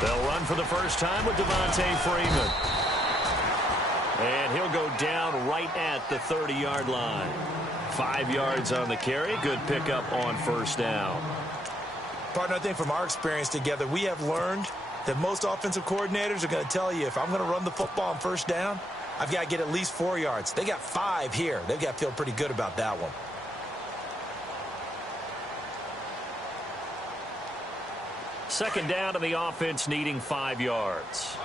They'll run for the first time with Devontae Freeman. And he'll go down right at the 30-yard line. 5 yards on the carry. Good pickup on first down. Partner, I think from our experience together, we have learned that most offensive coordinators are going to tell you, if I'm going to run the football on first down, I've got to get at least 4 yards. They got 5 here. They've got to feel pretty good about that one. Second down, and the offense needing 5 yards.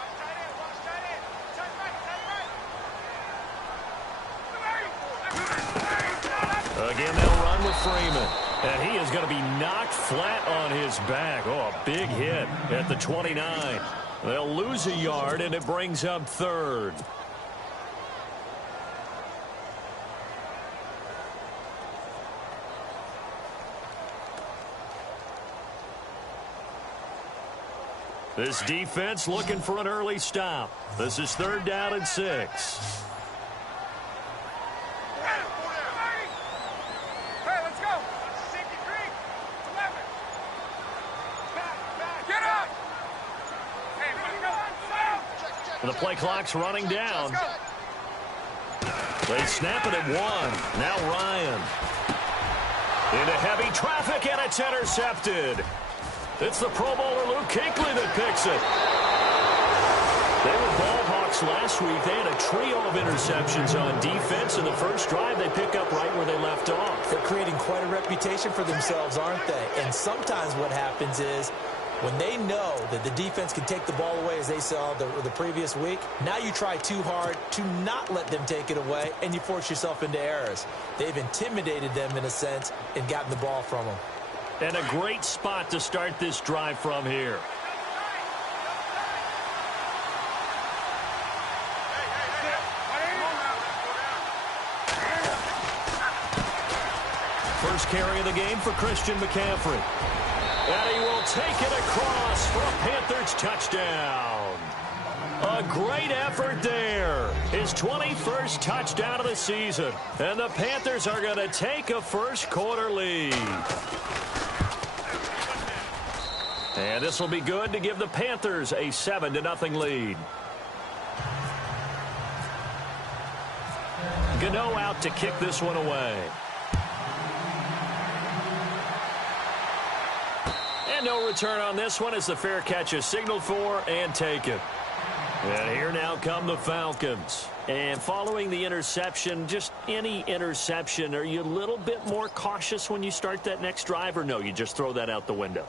Again, they'll run with Freeman. And he is going to be knocked flat on his back. Oh, a big hit at the 29. They'll lose a yard, and it brings up third. This defense looking for an early stop. This is 3rd down and 6. The play clock's running down. They snap it at 1. Now Ryan. Into heavy traffic, and it's intercepted. It's the Pro Bowler Luke Kuechly that picks it. They were ball hawks last week. They had a trio of interceptions on defense. In the first drive, they pick up right where they left off. They're creating quite a reputation for themselves, aren't they? And sometimes what happens is, when they know that the defense can take the ball away, as they saw the previous week, now you try too hard to not let them take it away, and you force yourself into errors. They've intimidated them, in a sense, and gotten the ball from them. And a great spot to start this drive from here. First carry of the game for Christian McCaffrey. And he will take it across for a Panthers touchdown. A great effort there. His 21st touchdown of the season. And the Panthers are going to take a first quarter lead. And this will be good to give the Panthers a 7-0 lead. Gano out to kick this one away. And no return on this one as the fair catch is signaled for and taken. And here now come the Falcons. And following the interception, just any interception, are you a little bit more cautious when you start that next drive, or no, you just throw that out the window?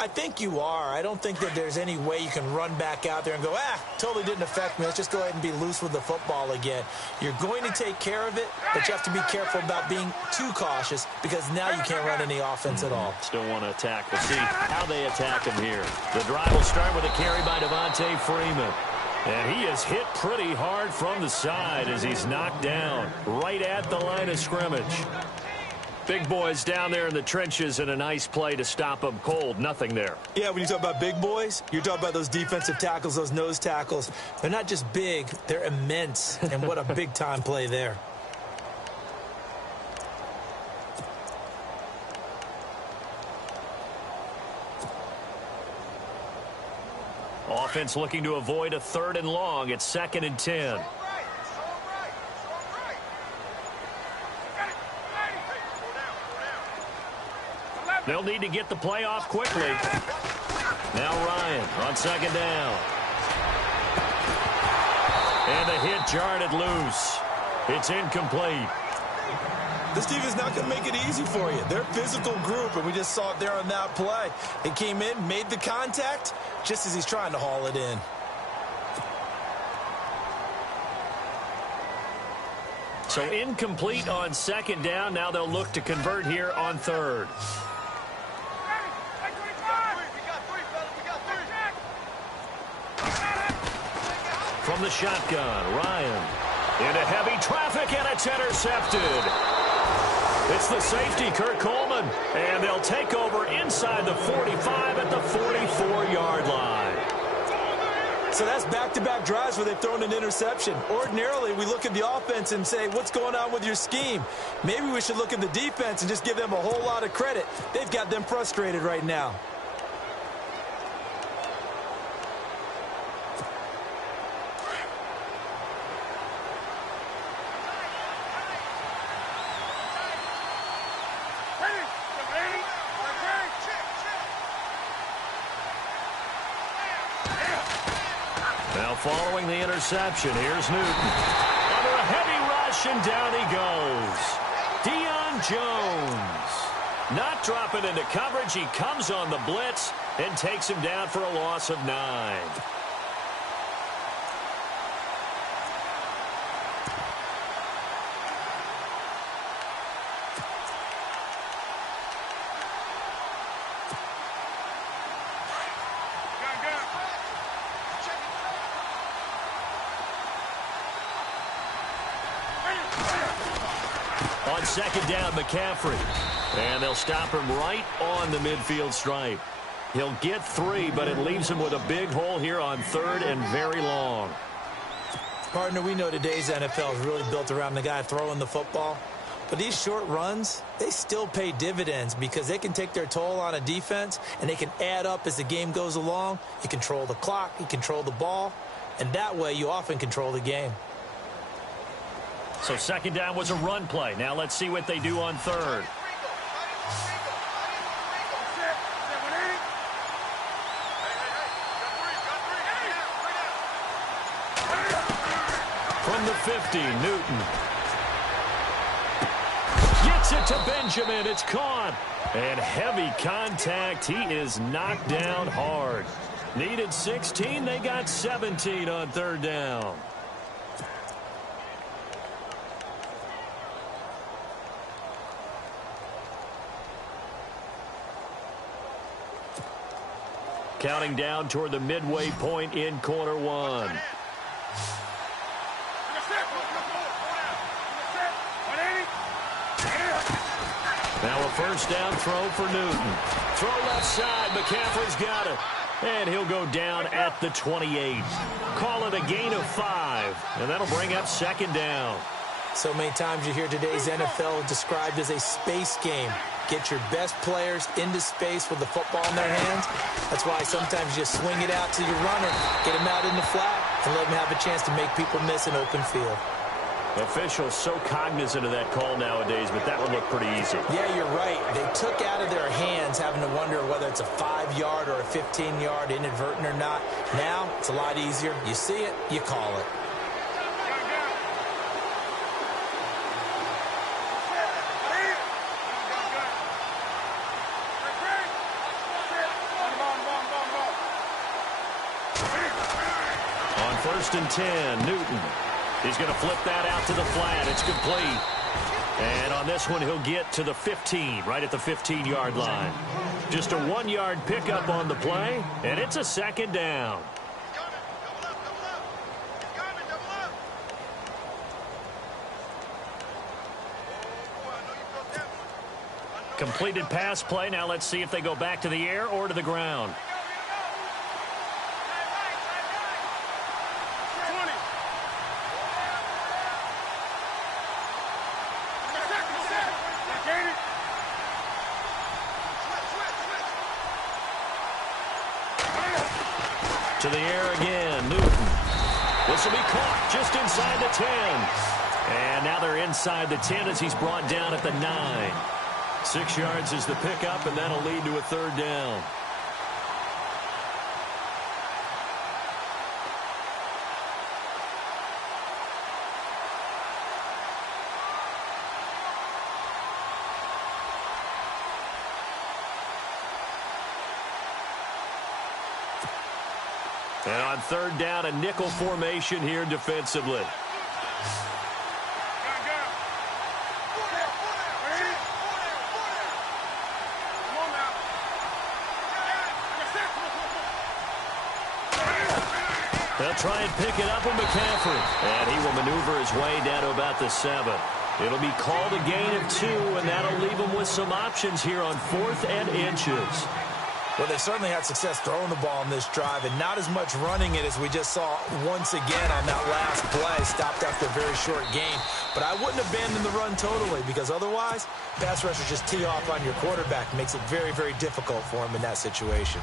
I think you are. I don't think that there's any way you can run back out there and go, totally didn't affect me. Let's just go ahead and be loose with the football again. You're going to take care of it, but you have to be careful about being too cautious because now you can't run any offense at all. Still want to attack. We'll see how they attack him here. The drive will start with a carry by Devontae Freeman. And he is hit pretty hard from the side as he's knocked down right at the line of scrimmage. Big boys down there in the trenches, and a nice play to stop them cold. Nothing there. Yeah, when you talk about big boys, you're talking about those defensive tackles, those nose tackles. They're not just big, they're immense. And what a big-time play there. Offense looking to avoid a 3rd and long. It's 2nd and 10. They'll need to get the play off quickly. Now Ryan on 2nd down. And the hit jarred it loose. It's incomplete. This team is not going to make it easy for you. They're a physical group, and we just saw it there on that play. They came in, made the contact, just as he's trying to haul it in. So incomplete on 2nd down. Now they'll look to convert here on 3rd. From the shotgun, Ryan into heavy traffic, and it's intercepted. It's the safety, Kurt Coleman, and they'll take over inside the 45 at the 44-yard line. So that's back-to-back drives where they've thrown an interception. Ordinarily, we look at the offense and say, what's going on with your scheme? Maybe we should look at the defense and just give them a whole lot of credit. They've got them frustrated right now. Now following the interception, here's Newton. Under a heavy rush, and down he goes. Deion Jones. Not dropping into coverage. He comes on the blitz and takes him down for a loss of 9. On second down, McCaffrey. And they'll stop him right on the midfield stripe. He'll get 3, but it leaves him with a big hole here on 3rd and very long. Partner, we know today's NFL is really built around the guy throwing the football. But these short runs, they still pay dividends because they can take their toll on a defense, and they can add up as the game goes along. You control the clock, you control the ball, and that way you often control the game. So second down was a run play. Now let's see what they do on 3rd. From the 50, Newton. Gets it to Benjamin. It's caught. And heavy contact. He is knocked down hard. Needed 16. They got 17 on 3rd down. Counting down toward the midway point in quarter 1. Now a first down throw for Newton. Throw left side. McCaffrey's got it. And he'll go down at the 28. Call it a gain of 5. And that'll bring up second down. So many times you hear today's NFL described as a space game. Get your best players into space with the football in their hands. That's why sometimes you swing it out to your runner, get him out in the flat, and let him have a chance to make people miss an open field. Officials so cognizant of that call nowadays, but that would look pretty easy. Yeah, you're right. They took out of their hands having to wonder whether it's a 5-yard or a 15-yard inadvertent or not. Now, it's a lot easier. You see it, you call it. On 1st and 10, Newton. He's going to flip that out to the flat. It's complete. And on this one, he'll get to the 15, right at the 15-yard line. Just a 1-yard pickup on the play, and it's a second down. Completed pass play. Now let's see if they go back to the air or to the ground. To the air again, Newton. This will be caught just inside the 10. And now they're inside the 10 as he's brought down at the 9. 6 yards is the pickup, and that'll lead to a 3rd down. And on 3rd down, a nickel formation here defensively. They'll try and pick it up with McCaffrey. And he will maneuver his way down to about the 7. It'll be called a gain of 2, and that'll leave him with some options here on 4th and inches. Well, they certainly had success throwing the ball on this drive, and not as much running it as we just saw once again on that last play. Stopped after a very short gain. But I wouldn't abandon the run totally, because otherwise, pass rushers just tee off on your quarterback. Makes it very, very difficult for him in that situation.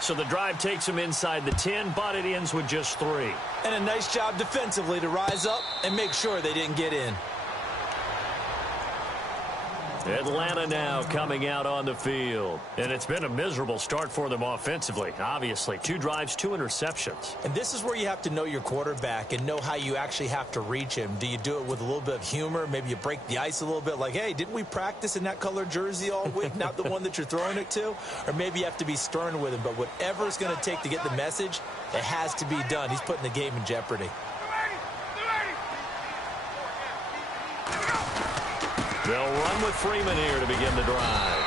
So the drive takes him inside the 10, but it ends with just 3. And a nice job defensively to rise up and make sure they didn't get in. Atlanta now coming out on the field. And it's been a miserable start for them offensively. Obviously, 2 drives, 2 interceptions. And this is where you have to know your quarterback and know how you actually have to reach him. Do you do it with a little bit of humor? Maybe you break the ice a little bit like, hey, didn't we practice in that color jersey all week, not the one that you're throwing it to? Or maybe you have to be stern with him. But whatever it's going to take to get the message, it has to be done. He's putting the game in jeopardy. They'll run with Freeman here to begin the drive.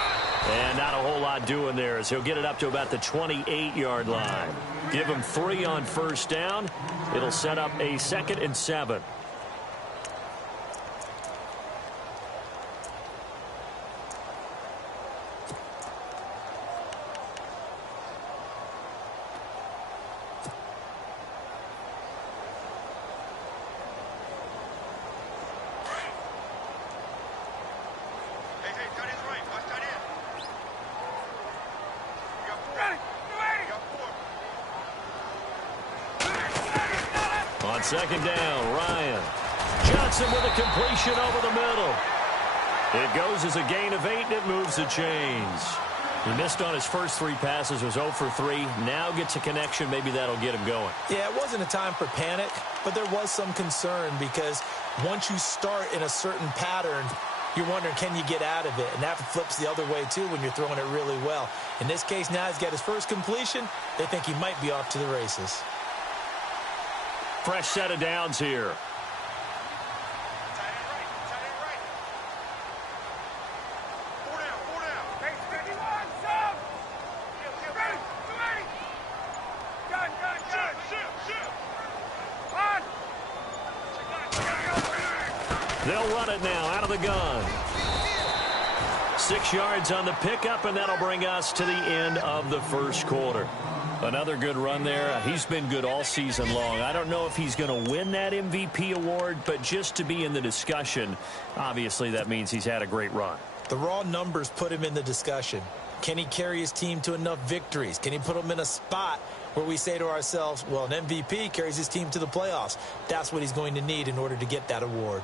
And not a whole lot doing there as he'll get it up to about the 28-yard line. Give him 3 on first down. It'll set up a 2nd and 7. On 2nd down, Ryan. Johnson with a completion over the middle. It goes as a gain of 8, and it moves the chains. He missed on his first 3 passes, was 0 for 3. Now gets a connection. Maybe that'll get him going. Yeah, it wasn't a time for panic, but there was some concern because once you start in a certain pattern, you're wondering, can you get out of it? And that flips the other way, too, when you're throwing it really well. In this case, now he's got his first completion. They think he might be off to the races. Fresh set of downs here. They'll run it now out of the gun. 6 yards on the pickup, and that'll bring us to the end of the first quarter. Another good run there. He's been good all season long. I don't know if he's going to win that MVP award, but just to be in the discussion, obviously that means he's had a great run. The raw numbers put him in the discussion. Can he carry his team to enough victories? Can he put them in a spot where we say to ourselves, well, an MVP carries his team to the playoffs. That's what he's going to need in order to get that award.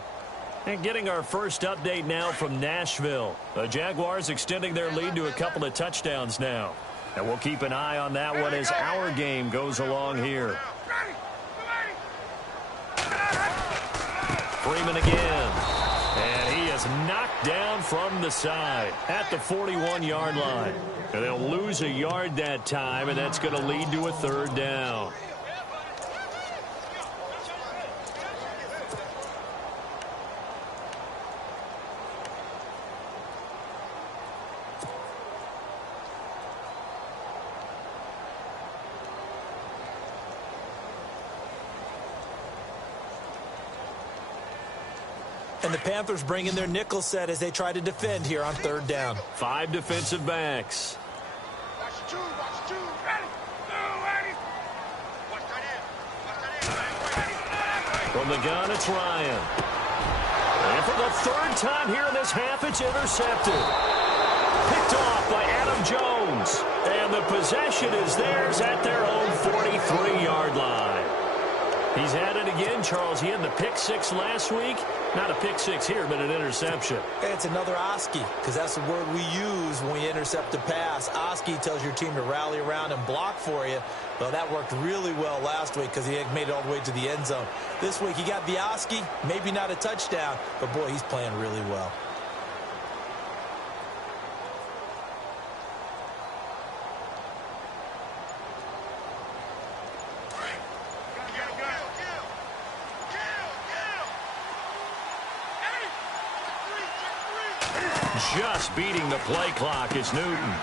And getting our first update now from Nashville. The Jaguars extending their lead to a couple of touchdowns now. And we'll keep an eye on that one as our game goes along here. Freeman again. And he is knocked down from the side at the 41-yard line. And they'll lose a yard that time, and that's going to lead to a 3rd down. And the Panthers bring in their nickel set as they try to defend here on 3rd down. 5 defensive backs. From the gun, it's Ryan. And for the 3rd time here in this half, it's intercepted. Picked off by Adam Jones. And the possession is theirs at their own 43-yard line. He's had it again, Charles. He had the pick 6 last week. Not a pick 6 here, but an interception. It's another Oski, because that's the word we use when we intercept a pass. Oski tells your team to rally around and block for you. Well, that worked really well last week because he had made it all the way to the end zone. This week he got the Oski, maybe not a touchdown, but boy, he's playing really well. Just beating the play clock is Newton.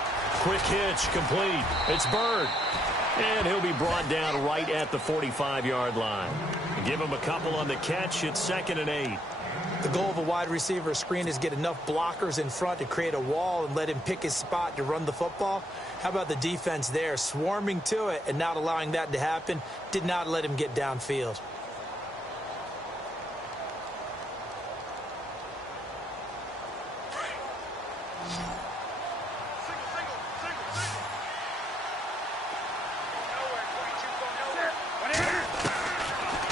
Quick hitch, complete. It's Bird. And he'll be brought down right at the 45-yard line. Give him a couple on the catch. It's 2nd and 8. The goal of a wide receiver screen is get enough blockers in front to create a wall and let him pick his spot to run the football. How about the defense there, swarming to it and not allowing that to happen? Did not let him get downfield.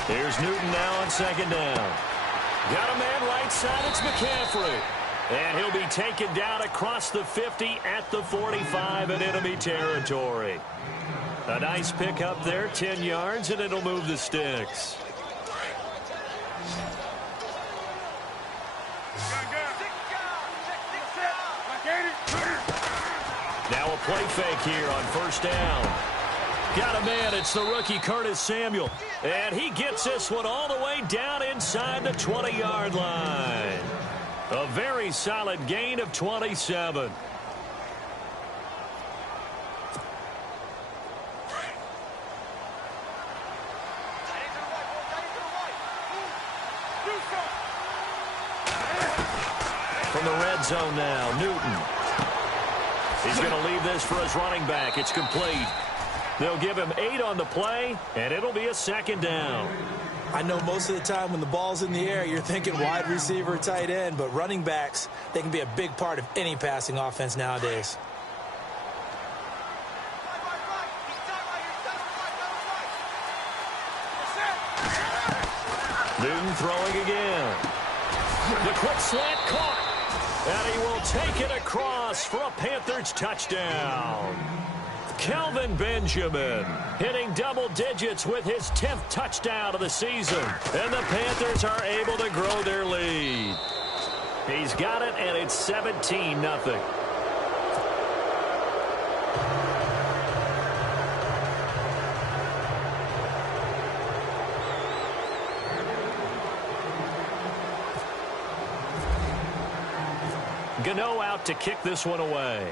Here's Newton now on 2nd down. Got a man right side. It's McCaffrey. And he'll be taken down across the 50 at the 45 in enemy territory. A nice pick up there, 10 yards, and it'll move the sticks. Now a play fake here on first down. Got a man. It's the rookie Curtis Samuel. And he gets this one all the way down inside the 20-yard line. A very solid gain of 27. From the red zone now, Newton. He's going to leave this for his running back. It's complete. They'll give him 8 on the play, and it'll be a second down. I know most of the time when the ball's in the air, you're thinking wide receiver, tight end, but running backs, they can be a big part of any passing offense nowadays. Newton throwing again. The quick slant caught. And he will take it across for a Panthers touchdown. Kelvin Benjamin hitting double digits with his 10th touchdown of the season. And the Panthers are able to grow their lead. He's got it, and it's 17-0. Gano out to kick this one away.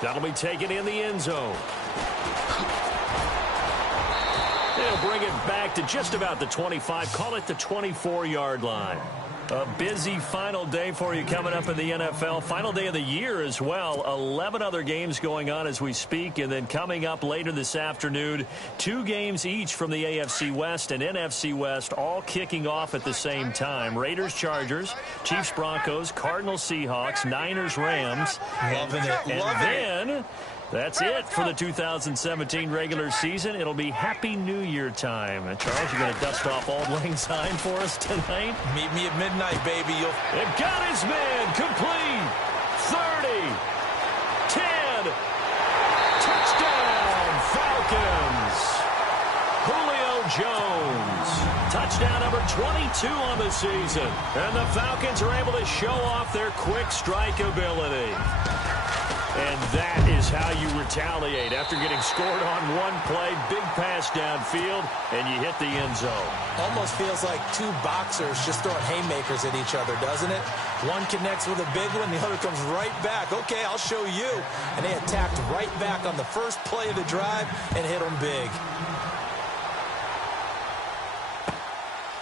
That'll be taken in the end zone. They'll bring it back to just about the 25. Call it the 24-yard line. A busy final day for you coming up in the NFL. Final day of the year as well. 11 other games going on as we speak. And then coming up later this afternoon, 2 games each from the AFC West and NFC West, all kicking off at the same time. Raiders, Chargers, Chiefs, Broncos, Cardinals, Seahawks, Niners, Rams. Loving it. And then that's it for the 2017 regular season. It'll be Happy New Year time. Charles, you're going to dust off Auld Lang Syne for us tonight? Meet me at midnight, baby. It got his man complete. 30. 10. Touchdown, Falcons. Julio Jones. Touchdown number 22 on the season. And the Falcons are able to show off their quick strike ability. And that is how you retaliate after getting scored on one play, big pass downfield, and you hit the end zone. Almost feels like 2 boxers just throwing haymakers at each other, doesn't it? One connects with a big one, the other comes right back. Okay, I'll show you. And they attacked right back on the first play of the drive and hit them big.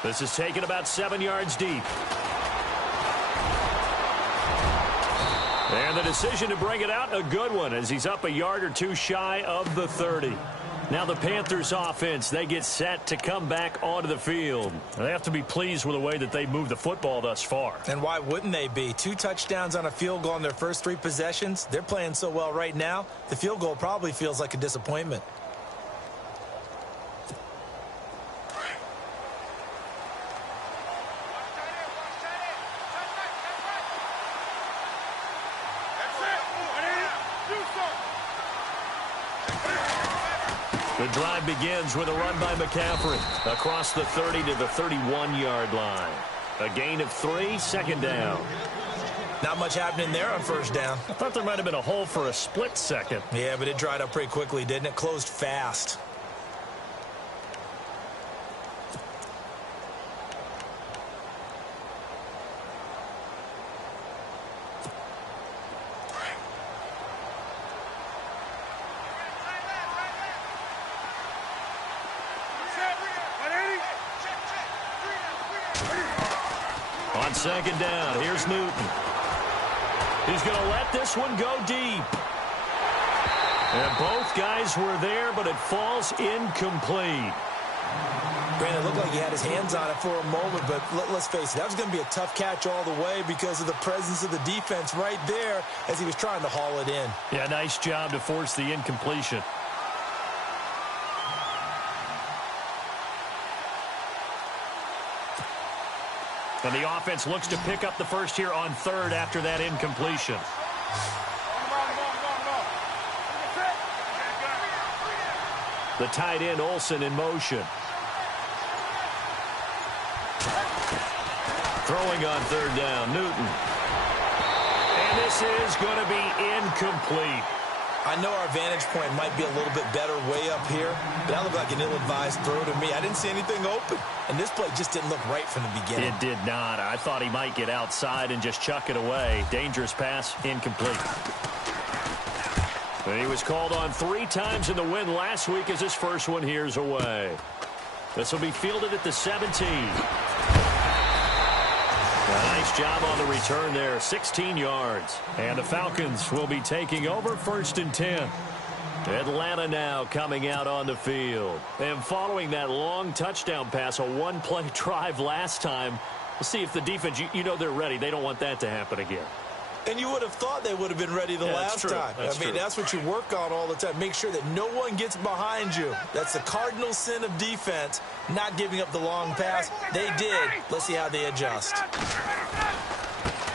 This is taken about 7 yards deep. And the decision to bring it out, a good one, as he's up a yard or 2 shy of the 30. Now the Panthers offense, they get set to come back onto the field. They have to be pleased with the way that they moved the football thus far. And why wouldn't they be? 2 touchdowns on a field goal in their first 3 possessions. They're playing so well right now, the field goal probably feels like a disappointment. The drive begins with a run by McCaffrey across the 30 to the 31-yard line. A gain of 3, second down. Not much happening there on first down. I thought there might have been a hole for a split second. Yeah, but it dried up pretty quickly, didn't it? Closed fast. On second down, here's Newton. He's going to let this one go deep. And both guys were there, but it falls incomplete. Brandon, it looked like he had his hands on it for a moment, but let's face it, that was going to be a tough catch all the way because of the presence of the defense right there as he was trying to haul it in. Yeah, nice job to force the incompletion. And the offense looks to pick up the first here on third after that incompletion. The tight end, Olsen, in motion. Throwing on third down, Newton. And this is going to be incomplete. I know our vantage point might be a little bit better way up here, but that looked like an ill-advised throw to me. I didn't see anything open, and this play just didn't look right from the beginning. It did not. I thought he might get outside and just chuck it away. Dangerous pass, incomplete. And he was called on 3 times in the win last week as his first one here's away. This will be fielded at the 17. A nice job on the return there, 16 yards. And the Falcons will be taking over 1st and 10. Atlanta now coming out on the field. And following that long touchdown pass, a one-play drive last time, we'll see if the defense, you know they're ready. They don't want that to happen again. And you would have thought they would have been ready the last time. That's what you work on all the time. Make sure that no one gets behind you. That's the cardinal sin of defense, not giving up the long pass. They did. Let's see how they adjust.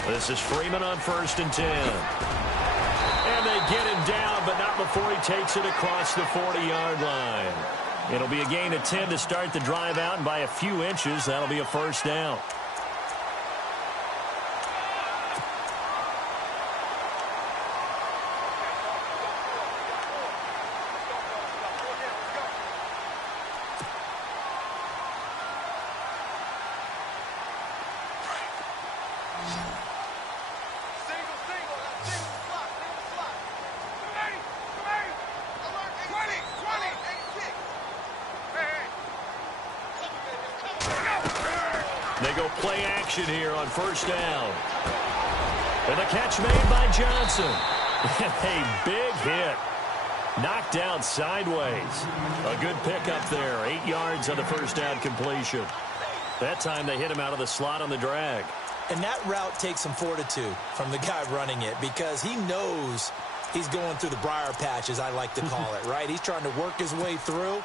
This is Freeman on 1st and 10. And they get him down, but not before he takes it across the 40-yard line. It'll be a gain of 10 to start the drive out, and by a few inches, that'll be a first down. They go play action here on 1st down. And the catch made by Johnson. A big hit. Knocked down sideways. A good pickup there. 8 yards on the 1st down completion. That time they hit him out of the slot on the drag. And that route takes some fortitude from the guy running it because he knows he's going through the briar patch, as I like to call it, right? He's trying to work his way through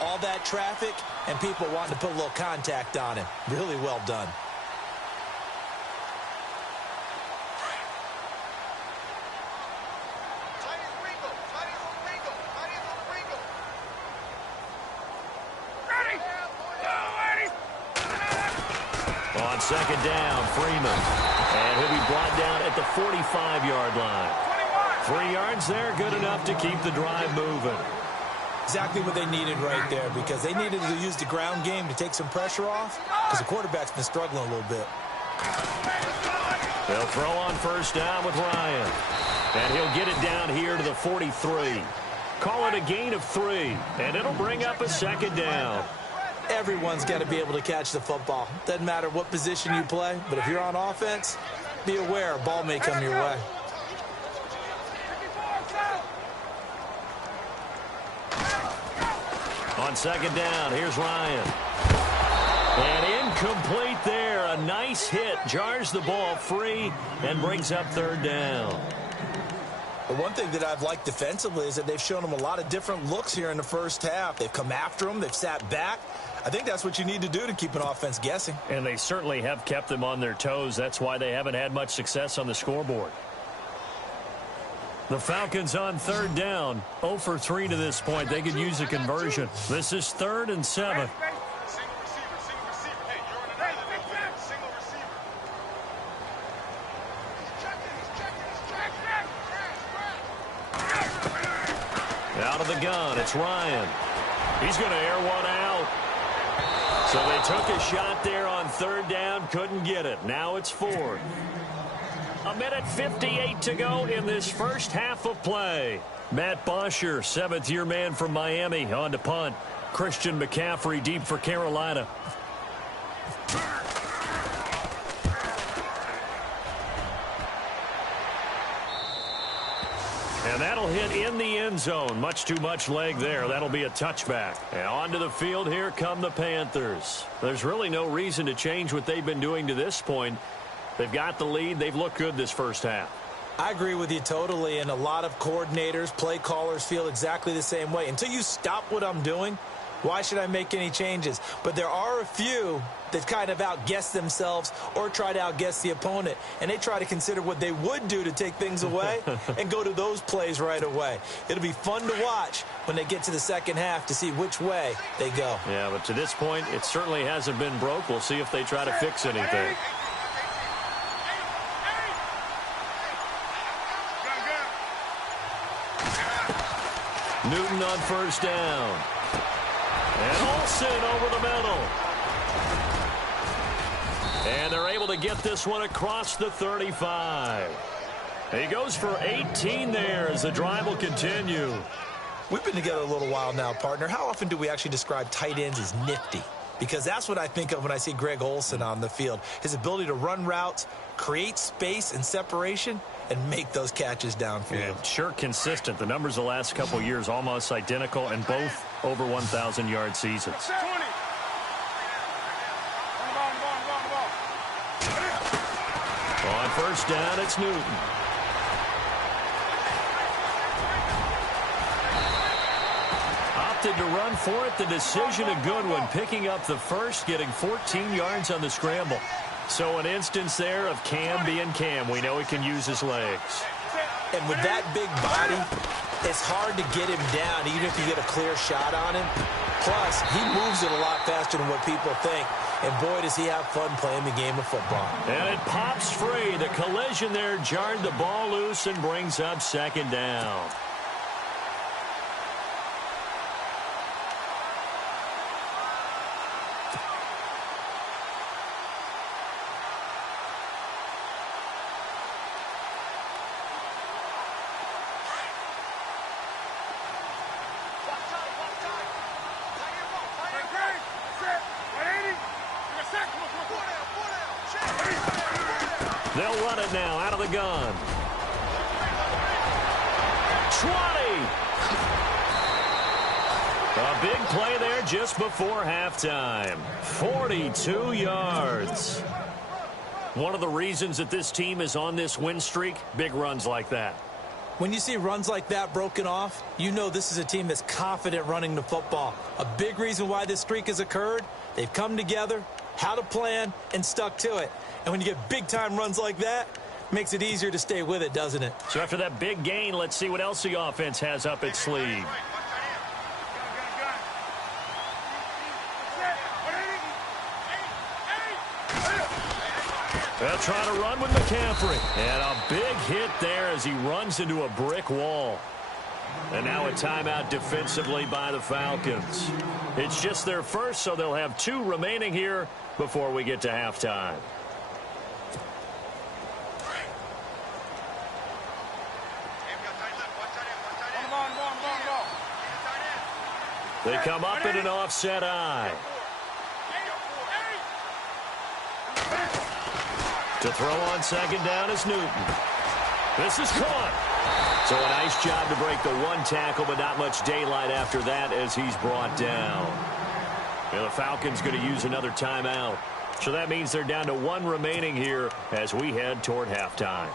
all that traffic and people wanting to put a little contact on him. Really well done. On 2nd down, Freeman. And he'll be brought down at the 45-yard line. 3 yards there, good enough to keep the drive moving. Exactly what they needed right there because they needed to use the ground game to take some pressure off because the quarterback's been struggling a little bit. They'll throw on 1st down with Ryan. And he'll get it down here to the 43. Call it a gain of 3, and it'll bring up a 2nd down. Everyone's got to be able to catch the football. Doesn't matter what position you play, but if you're on offense, be aware a ball may come your way. On 2nd down, here's Ryan. And incomplete there. A nice hit. Jars the ball free and brings up 3rd down. The one thing that I've liked defensively is that they've shown them a lot of different looks here in the 1st half. They've come after them. They've sat back. I think that's what you need to do to keep an offense guessing. And they certainly have kept them on their toes. That's why they haven't had much success on the scoreboard. The Falcons on 3rd down. 0 for 3 to this point. They could use a conversion. This is 3rd and 7. Out of the gun, it's Ryan. He's going to air one out. So they took a shot there on 3rd down, couldn't get it. Now it's 4th. 1:58 to go in this 1st half of play. Matt Bosher, 7th-year man from Miami, on to punt. Christian McCaffrey deep for Carolina. And that'll hit in the end zone. Much too much leg there. That'll be a touchback. And onto the field, here come the Panthers. There's really no reason to change what they've been doing to this point. They've got the lead. They've looked good this 1st half. I agree with you totally, and a lot of coordinators, play callers feel exactly the same way. Until you stop what I'm doing, Why should I make any changes? But there are a few that kind of outguess themselves or try to outguess the opponent, and they try to consider what they would do to take things away and go to those plays right away. It'll be fun to watch when they get to the second half to see which way they go. Yeah, but to this point, it certainly hasn't been broke. We'll see if they try to fix anything. Newton on first down. And Olsen over the middle. And they're able to get this one across the 35. He goes for 18 there as the drive will continue. We've been together a little while now, partner. How often do we actually describe tight ends as nifty? Because that's what I think of when I see Greg Olsen on the field. His ability to run routes, create space and separation, and make those catches downfield. Yeah, sure consistent. The numbers the last couple years almost identical, and both over 1,000-yard seasons. On first down, it's Newton. Opted to run for it. The decision a good one. Picking up the first, getting 14 yards on the scramble. So an instance there of Cam being Cam. We know he can use his legs. And with that big body, it's hard to get him down, even if you get a clear shot on him. Plus, he moves it a lot faster than what people think. And boy, does he have fun playing the game of football. And it pops free. The collision there jarred the ball loose and brings up second down. They'll run it now out of the gun. 20. A big play there just before halftime. 42 yards. One of the reasons that this team is on this win streak, big runs like that. When you see runs like that broken off, you know this is a team that's confident running the football. A big reason why this streak has occurred, they've come together, had a plan, and stuck to it. And when you get big-time runs like that, it makes it easier to stay with it, doesn't it? So after that big gain, let's see what else the offense has up its sleeve. They'll try to run with McCaffrey. And a big hit there as he runs into a brick wall. And now a timeout defensively by the Falcons. It's just their first, so they'll have 2 remaining here before we get to halftime. They come up in an offset eye. To throw on second down is Newton. This is caught. So a nice job to break the one tackle, but not much daylight after that as he's brought down. And the Falcons going to use another timeout. So that means they're down to 1 remaining here as we head toward halftime.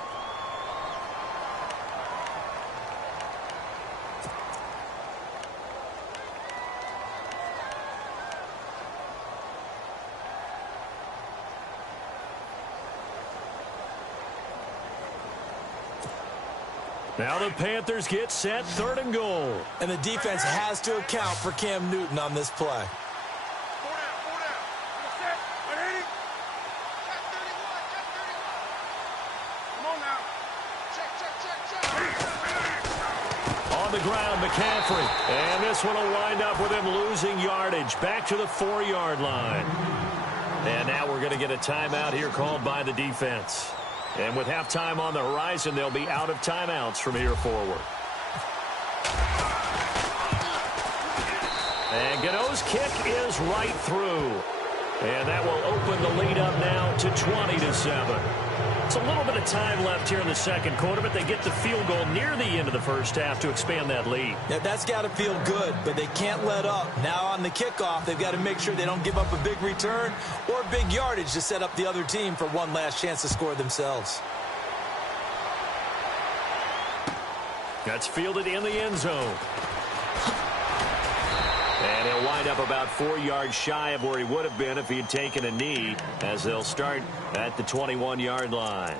Now the Panthers get set, 3rd and goal. And the defense has to account for Cam Newton on this play. On the ground, McCaffrey. And this one will wind up with him losing yardage. Back to the 4-yard line. And now we're going to get a timeout here called by the defense. And with halftime on the horizon, they'll be out of timeouts from here forward. And Gano's kick is right through. And that will open the lead up now to 20-7. It's a little bit of time left here in the second quarter, but they get the field goal near the end of the first half to expand that lead. Yeah, that's got to feel good, but they can't let up. Now on the kickoff, they've got to make sure they don't give up a big return or big yardage to set up the other team for one last chance to score themselves. That's fielded in the end zone. And he'll wind up about 4 yards shy of where he would have been if he had taken a knee, as they'll start at the 21-yard line.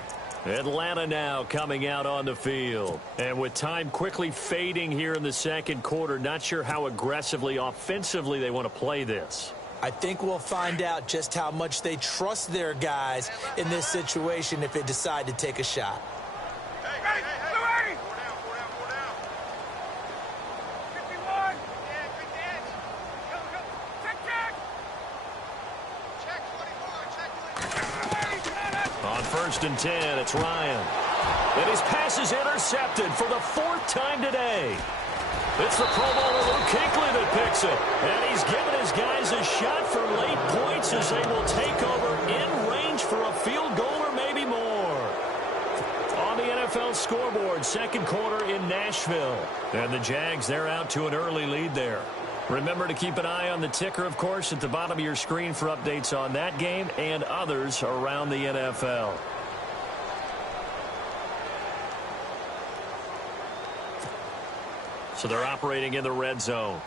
Atlanta now coming out on the field. And with time quickly fading here in the second quarter, not sure how aggressively, offensively they want to play this. I think we'll find out just how much they trust their guys in this situation if they decide to take a shot. First and 10, it's Ryan. And his pass is intercepted for the 4th time today. It's the Pro Bowler Luke Kuechly that picks it. And he's given his guys a shot for late points as they will take over in range for a field goal or maybe more. On the NFL scoreboard, second quarter in Nashville. And the Jags, they're out to an early lead there. Remember to keep an eye on the ticker, of course, at the bottom of your screen for updates on that game and others around the NFL. So they're operating in the red zone.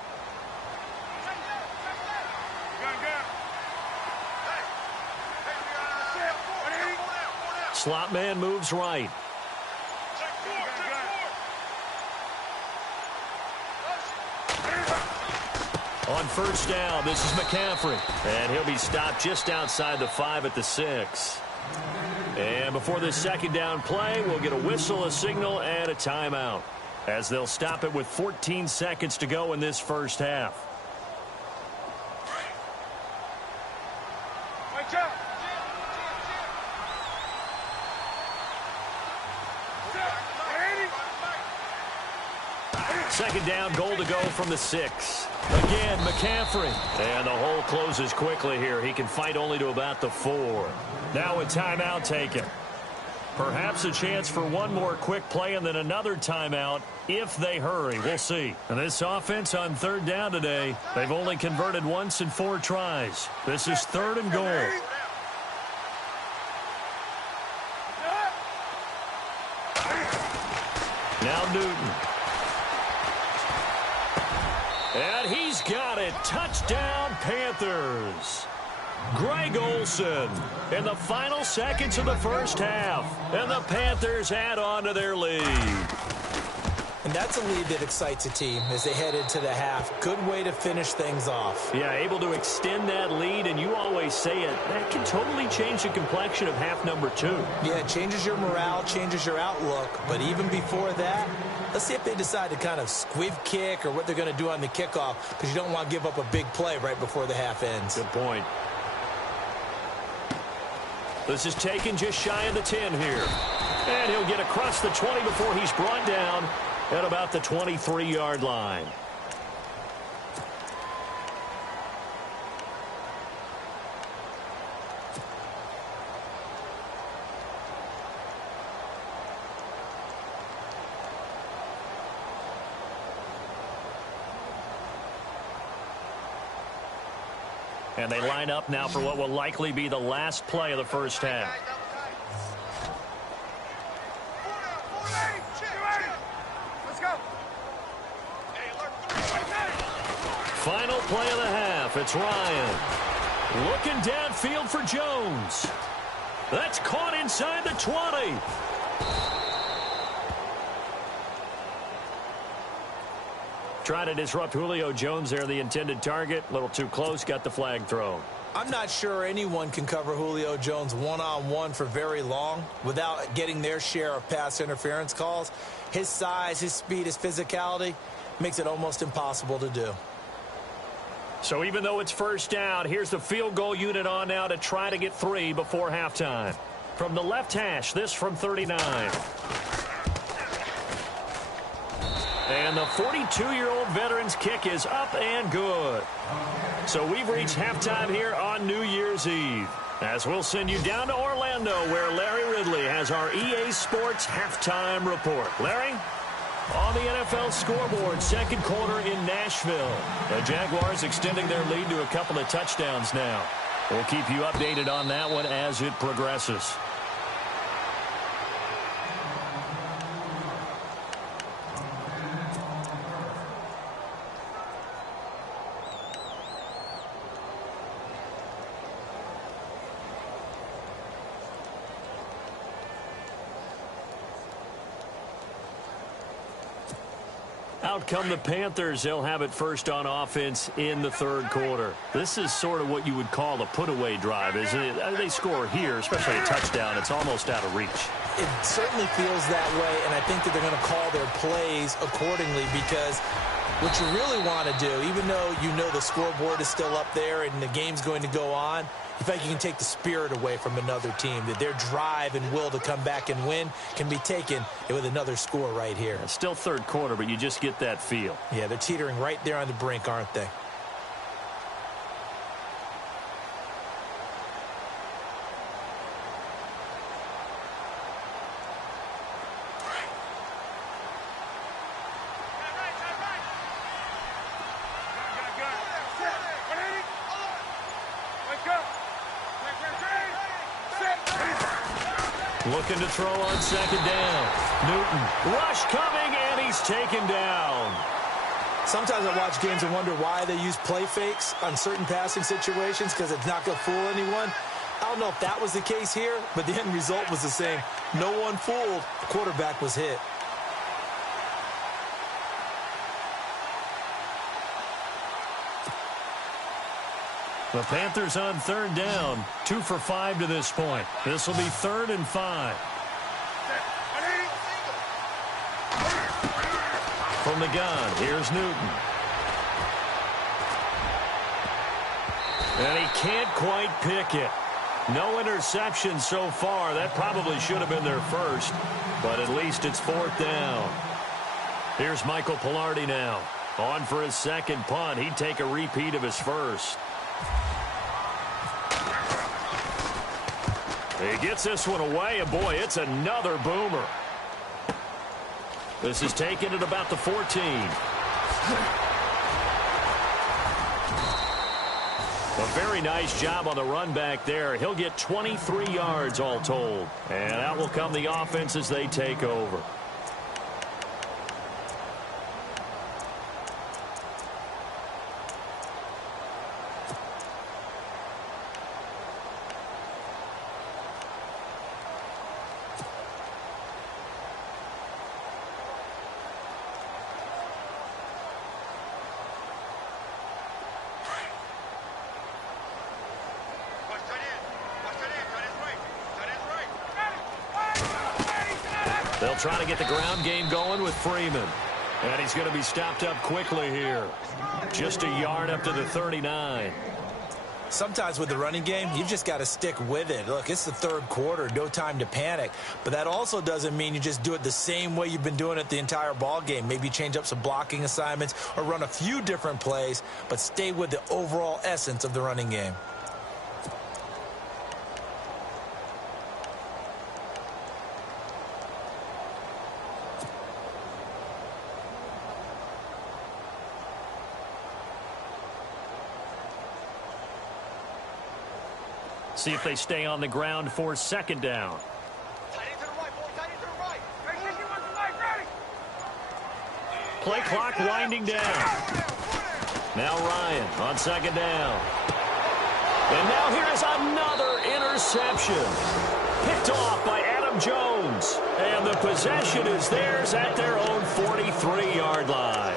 Slot man moves right. On first down, this is McCaffrey. And he'll be stopped just outside the 5 at the 6. And before this second down play, we'll get a whistle, a signal, and a timeout, as they'll stop it with 14 seconds to go in this first half. Second down, goal to go from the 6. Again, McCaffrey. And the hole closes quickly here. He can fight only to about the 4. Now a timeout taken. Perhaps a chance for one more quick play and then another timeout if they hurry. We'll see. And this offense on third down today, they've only converted once in 4 tries. This is 3rd and goal. Now Newton. And he's got it. Touchdown, Panthers. Greg Olsen in the final seconds of the first half. And the Panthers add on to their lead. And that's a lead that excites a team as they head into the half. Good way to finish things off. Yeah, able to extend that lead, and you always say it, that can totally change the complexion of half number 2. Yeah, it changes your morale, changes your outlook. But even before that, let's see if they decide to kind of squib kick or what they're going to do on the kickoff, because you don't want to give up a big play right before the half ends. Good point. This is taken just shy of the 10 here. And he'll get across the 20 before he's brought down at about the 23-yard line. And they line up now for what will likely be the last play of the first half. Final play of the half. It's Ryan. Looking downfield for Jones. That's caught inside the 20. Trying to disrupt Julio Jones there, the intended target. A little too close, got the flag thrown. I'm not sure anyone can cover Julio Jones one-on-one for very long without getting their share of pass interference calls. His size, his speed, his physicality makes it almost impossible to do. So even though it's first down, here's the field goal unit on now to try to get 3 before halftime. From the left hash, this from 39. And the 42-year-old veteran's kick is up and good. So we've reached halftime here on New Year's Eve, as we'll send you down to Orlando, where Larry Ridley has our EA Sports halftime report. Larry? On the NFL scoreboard, second quarter in Nashville. The Jaguars extending their lead to a couple of touchdowns now. We'll keep you updated on that one as it progresses. Out come the Panthers. They'll have it first on offense in the third quarter. This is sort of what you would call a put-away drive, isn't it? They score here, especially a touchdown. It's almost out of reach. It certainly feels that way, and I think that they're going to call their plays accordingly because what you really want to do, even though you know the scoreboard is still up there and the game's going to go on, you think you can take the spirit away from another team, that their drive and will to come back and win can be taken with another score right here. It's still third quarter, but you just get that feel. Yeah, they're teetering right there on the brink, aren't they? Looking to throw on second down. Newton, rush coming, and he's taken down. Sometimes I watch games and wonder why they use play fakes on certain passing situations because it's not going to fool anyone. I don't know if that was the case here, but the end result was the same. No one fooled. The quarterback was hit. The Panthers on third down. 2 for 5 to this point. This will be 3rd and 5. From the gun, here's Newton. And he can't quite pick it. No interception so far. That probably should have been their first, but at least it's 4th down. Here's Michael Pilardi now. On for his second punt. He'd take a repeat of his first. He gets this one away, and boy, it's another boomer. This is taken at about the 14. A very nice job on the run back there. He'll get 23 yards all told. And out will come the offense as they take over. They'll try to get the ground game going with Freeman. And he's going to be stopped up quickly here. Just a yard up to the 39. Sometimes with the running game, you've just got to stick with it. Look, it's the third quarter, no time to panic. But that also doesn't mean you just do it the same way you've been doing it the entire ball game. Maybe change up some blocking assignments or run a few different plays, but stay with the overall essence of the running game. See if they stay on the ground for second down. Play clock winding down. Now Ryan on second down. And now here is another interception. Picked off by Adam Jones. And the possession is theirs at their own 43-yard line.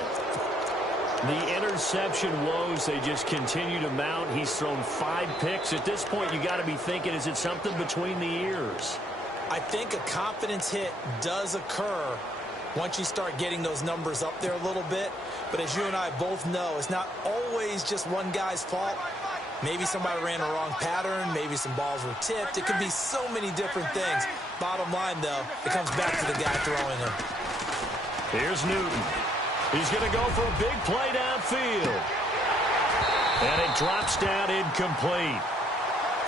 The interception woes, they just continue to mount. He's thrown 5 picks. At this point, you got to be thinking, is it something between the ears? I think a confidence hit does occur once you start getting those numbers up there a little bit. But as you and I both know, it's not always just one guy's fault. Maybe somebody ran a wrong pattern. Maybe some balls were tipped. It could be so many different things. Bottom line, though, it comes back to the guy throwing them. Here's Newton. He's going to go for a big play downfield. And it drops down incomplete.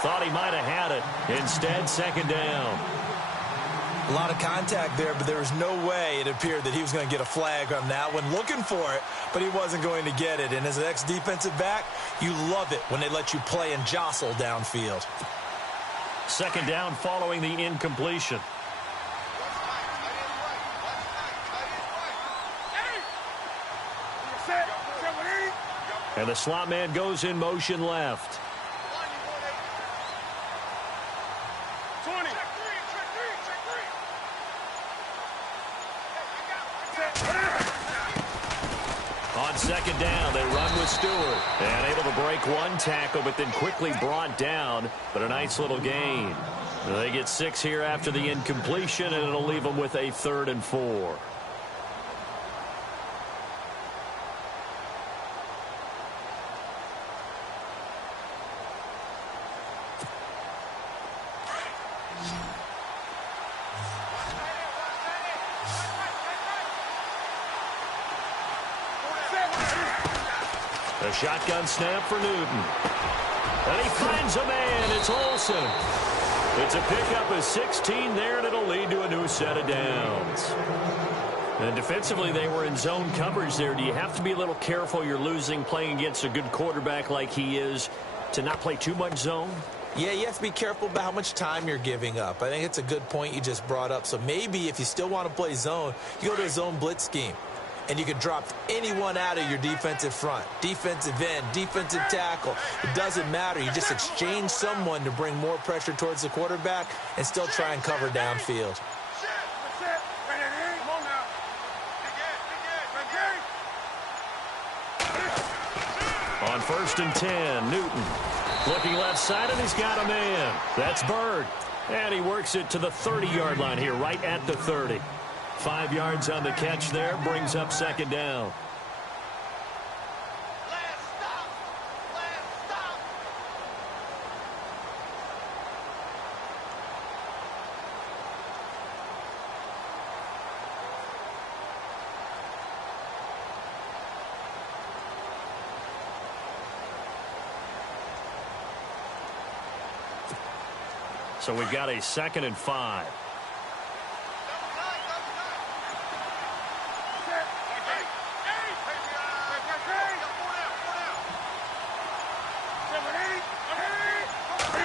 Thought he might have had it. Instead, second down. A lot of contact there, but there was no way it appeared that he was going to get a flag on that one. Looking for it, but he wasn't going to get it. And as an ex-defensive back, you love it when they let you play and jostle downfield. Second down following the incompletion. And the slot man goes in motion left. 20. On second down, they run with Stewart. And able to break one tackle, but then quickly brought down. But a nice little gain. They get 6 here after the incompletion, and it'll leave them with a 3rd and 4. A shotgun snap for Newton. And he finds a man. It's Olsen. It's a pickup of 16 there, and it'll lead to a new set of downs. And defensively, they were in zone coverage there. Do you have to be a little careful? You're losing playing against a good quarterback like he is to not play too much zone? Yeah, you have to be careful about how much time you're giving up. I think it's a good point you just brought up. So maybe if you still want to play zone, you go to a zone blitz scheme. And you can drop anyone out of your defensive front. Defensive end, defensive tackle. It doesn't matter. You just exchange someone to bring more pressure towards the quarterback and still try and cover downfield. On 1st and 10, Newton. Looking left side, and he's got a man. That's Bird. And he works it to the 30-yard line here, right at the 30. 5 yards on the catch there, brings up 2nd down. So we've got a 2nd and 5.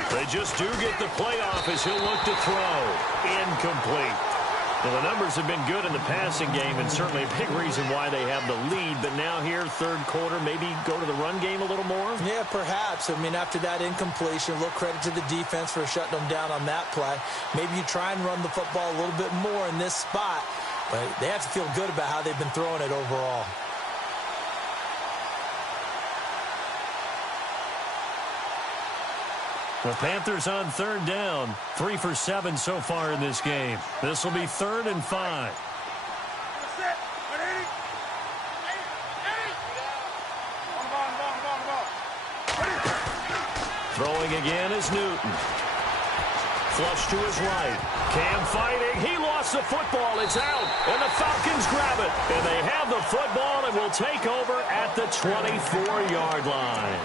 They just do get the playoff as he'll look to throw. Incomplete. Well, the numbers have been good in the passing game, and certainly a big reason why they have the lead. But now here, 3rd quarter, maybe go to the run game a little more? Yeah, perhaps. I mean, after that incompletion, a little credit to the defense for shutting them down on that play. Maybe you try and run the football a little bit more in this spot. But they have to feel good about how they've been throwing it overall. The Panthers on 3rd down. 3 for 7 so far in this game. This will be 3rd and 5. Throwing again is Newton. Flush to his right. Cam fighting. He lost the football. It's out. And the Falcons grab it. And they have the football and will take over at the 24-yard line.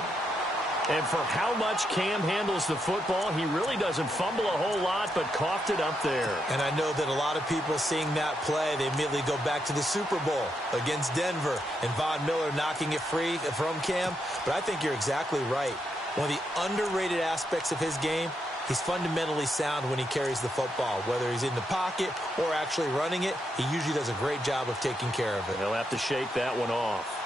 And for how much Cam handles the football, he really doesn't fumble a whole lot, but coughed it up there. And I know that a lot of people seeing that play, they immediately go back to the Super Bowl against Denver and Von Miller knocking it free from Cam. But I think you're exactly right. One of the underrated aspects of his game, he's fundamentally sound when he carries the football. Whether he's in the pocket or actually running it, he usually does a great job of taking care of it. He'll have to shake that one off.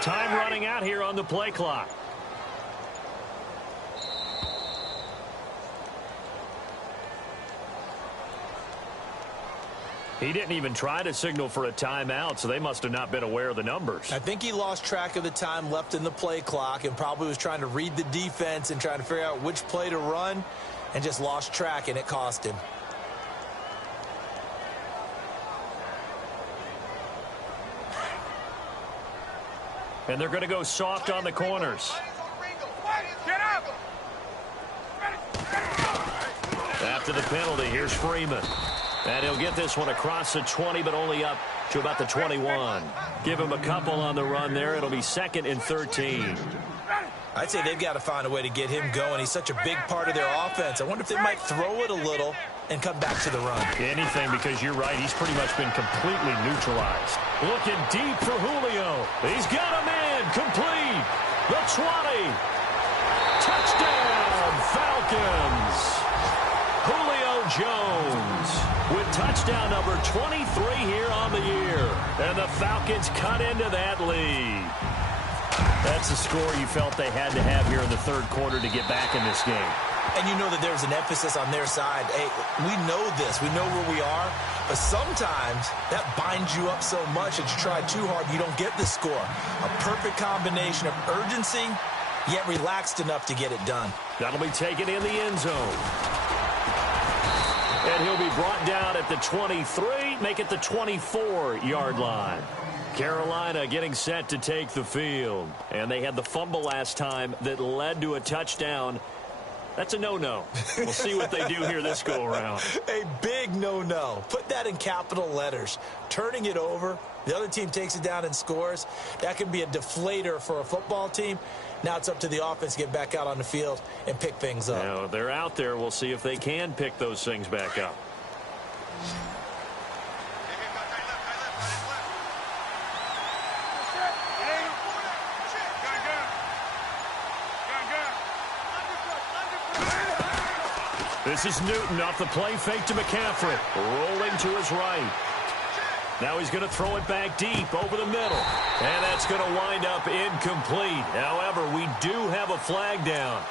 Time running out here on the play clock. He didn't even try to signal for a timeout, so they must have not been aware of the numbers. I think he lost track of the time left in the play clock and probably was trying to read the defense and trying to figure out which play to run and just lost track, and it cost him. And they're going to go soft on the corners. After the penalty, here's Freeman. And he'll get this one across the 20, but only up to about the 21. Give him a couple on the run there. It'll be 2nd and 13. I'd say they've got to find a way to get him going. He's such a big part of their offense. I wonder if they might throw it a little and come back to the run. Anything, because you're right. He's pretty much been completely neutralized. Looking deep for Julio. He's got a man. Complete. The 20. Touchdown, Falcons. Julio Jones with touchdown number 23 here on the year. And the Falcons cut into that lead. That's the score you felt they had to have here in the third quarter to get back in this game. And you know that there's an emphasis on their side. Hey, we know this. We know where we are. But sometimes that binds you up so much that you try too hard, you don't get the score. A perfect combination of urgency, yet relaxed enough to get it done. That'll be taken in the end zone. And he'll be brought down at the 23, make it the 24-yard line. Carolina getting set to take the field. And they had the fumble last time that led to a touchdown. That's a no-no. We'll see what they do here this go-around. A big no-no. Put that in capital letters. Turning it over, the other team takes it down and scores. That can be a deflator for a football team. Now it's up to the offense to get back out on the field and pick things up. Now, they're out there. We'll see if they can pick those things back up. This is Newton off the play fake to McCaffrey. Rolling to his right. Now he's going to throw it back deep over the middle. And that's going to wind up incomplete. However, we do have a flag down.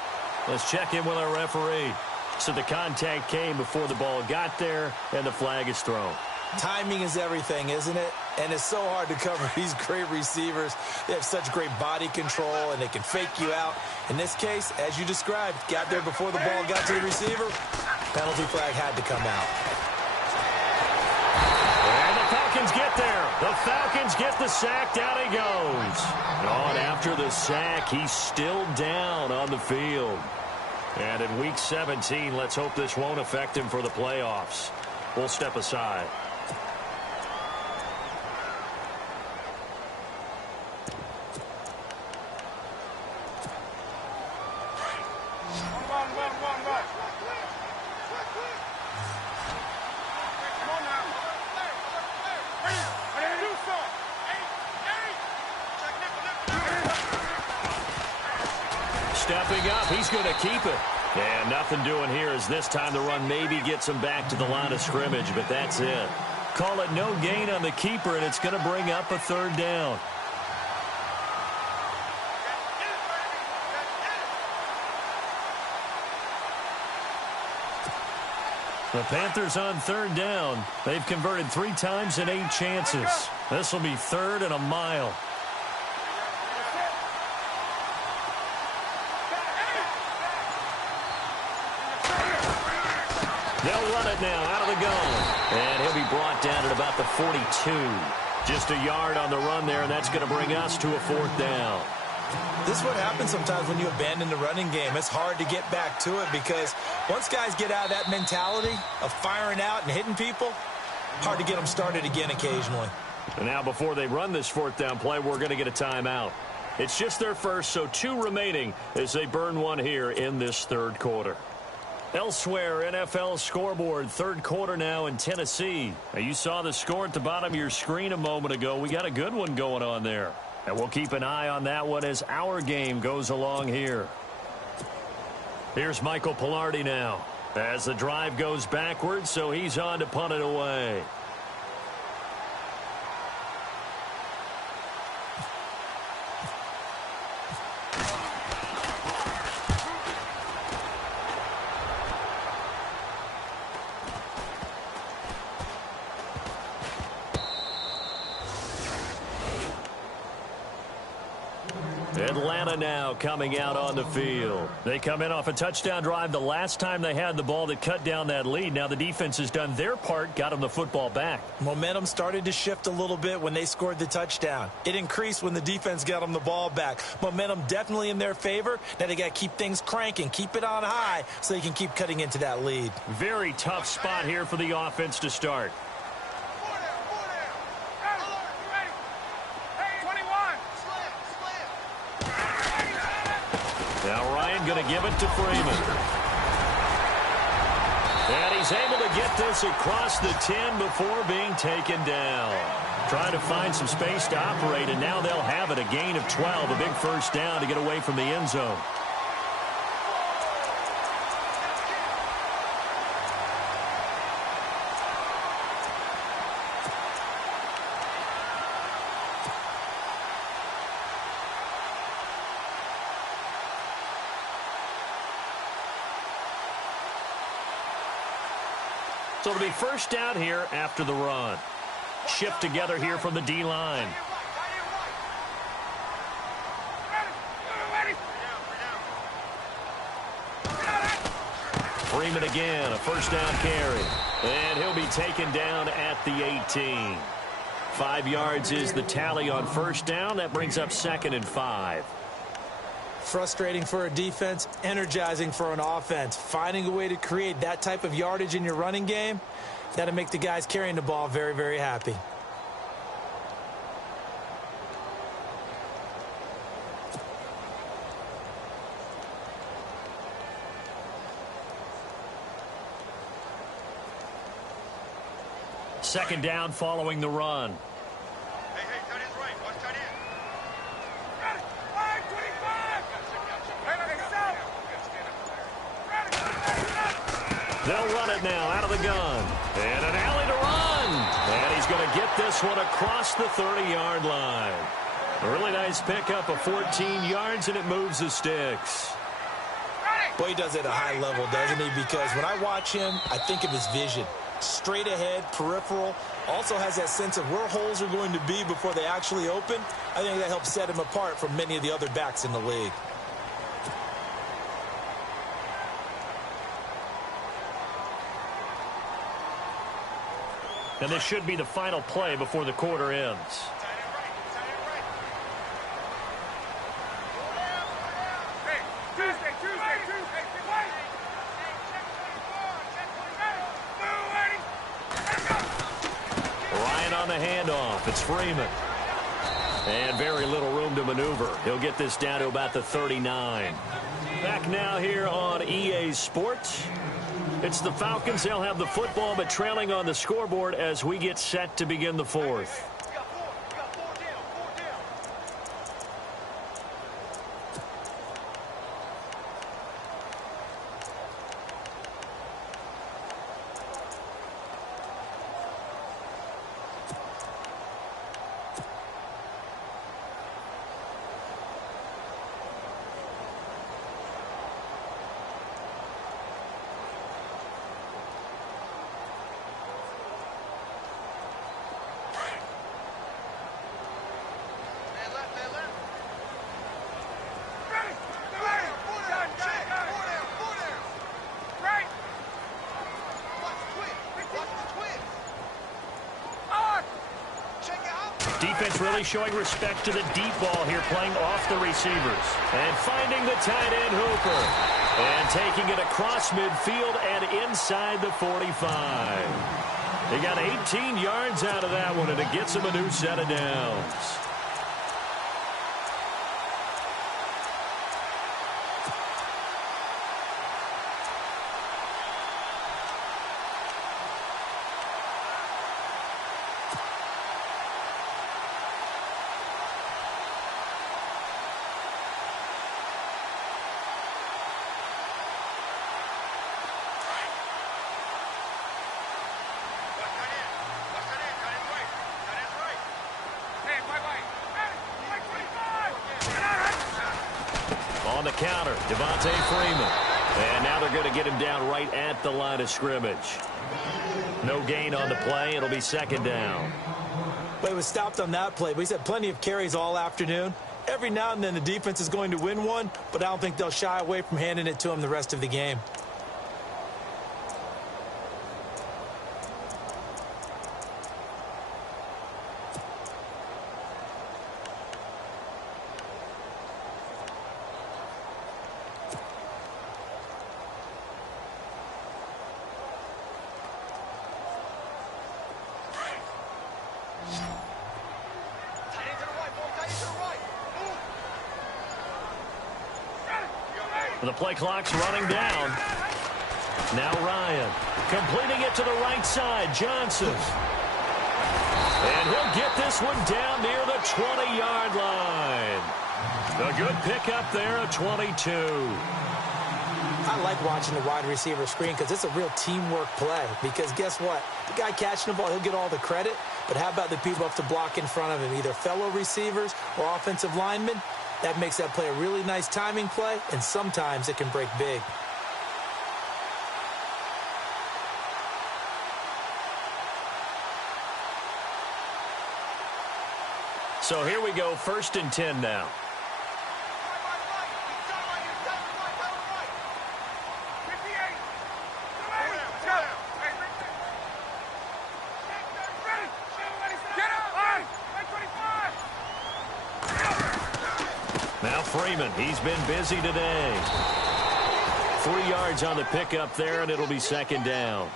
Let's check in with our referee. So the contact came before the ball got there, and the flag is thrown. Timing is everything, isn't it? And it's so hard to cover these great receivers. They have such great body control, and they can fake you out. In this case, as you described, got there before the ball got to the receiver. Penalty flag had to come out. And the Falcons get there. The Falcons get the sack. Down he goes. On after the sack, he's still down on the field. And in Week 17, let's hope this won't affect him for the playoffs. We'll step aside. Stepping up, he's going to keep it. And nothing doing here as this time the run maybe gets him back to the line of scrimmage, but that's it. Call it no gain on the keeper, and it's going to bring up a third down. The Panthers on third down. They've converted 3 times in 8 chances. This will be 3rd and a mile. They'll run it now out of the gun. And he'll be brought down at about the 42. Just a yard on the run there, and that's going to bring us to a 4th down. This is what happens sometimes when you abandon the running game. It's hard to get back to it because once guys get out of that mentality of firing out and hitting people, hard to get them started again occasionally. And now before they run this 4th down play, we're going to get a timeout. It's just their first, so 2 remaining as they burn one here in this 3rd quarter. Elsewhere, NFL scoreboard, 3rd quarter now in Tennessee. Now, you saw the score at the bottom of your screen a moment ago. We got a good one going on there. And we'll keep an eye on that one as our game goes along here. Here's Michael Pilardi now as the drive goes backwards, so he's on to punt it away. Atlanta now coming out on the field. They come in off a touchdown drive the last time they had the ball that cut down that lead. Now the defense has done their part, got them the football back. Momentum started to shift a little bit when they scored the touchdown. It increased when the defense got them the ball back. Momentum definitely in their favor. Now they got to keep things cranking, keep it on high so they can keep cutting into that lead. Very tough spot here for the offense to start. Now Ryan going to give it to Freeman. And he's able to get this across the 10 before being taken down. Trying to find some space to operate, and now they'll have it. A gain of 12, a big first down to get away from the end zone. So it'll be first down here after the run. Shift together here from the D-line. Freeman again, a first down carry. And he'll be taken down at the 18. 5 yards is the tally on first down. That brings up 2nd and 5. Frustrating for a defense, energizing for an offense. Finding a way to create that type of yardage in your running game, that'll make the guys carrying the ball very, very happy. Second down following the run. Hey, tight end's right. Watch tight end. Got it. 5-25. They'll run it now out of the gun. And an alley to run. And he's going to get this one across the 30-yard line. A really nice pickup of 14 yards, and it moves the sticks. Boy, he does it at a high level, doesn't he? Because when I watch him, I think of his vision. Straight ahead, peripheral, also has that sense of where holes are going to be before they actually open. I think that helps set him apart from many of the other backs in the league. And this should be the final play before the quarter ends. On the handoff, it's Freeman. And very little room to maneuver. He'll get this down to about the 39. Back now here on EA Sports. It's the Falcons. They'll have the football, but trailing on the scoreboard as we get set to begin the fourth. Defense really showing respect to the deep ball here, playing off the receivers. And finding the tight end Hooper. And taking it across midfield and inside the 45. He got 18 yards out of that one, and it gets him a new set of downs. On the counter, Devontae Freeman. And now they're going to get him down right at the line of scrimmage. No gain on the play. It'll be second down. But he was stopped on that play. But he's had plenty of carries all afternoon. Every now and then the defense is going to win one, but I don't think they'll shy away from handing it to him the rest of the game. The play clock's running down. Now Ryan completing it to the right side. Johnson. And he'll get this one down near the 20-yard line. A good pickup there at 22. I like watching the wide receiver screen because it's a real teamwork play. Because guess what? The guy catching the ball, he'll get all the credit. But how about the people up to block in front of him, either fellow receivers or offensive linemen? That makes that play a really nice timing play, and sometimes it can break big. So here we go, 1st and 10 now. Now Freeman, he's been busy today. 3 yards on the pickup there, and it'll be 2nd down.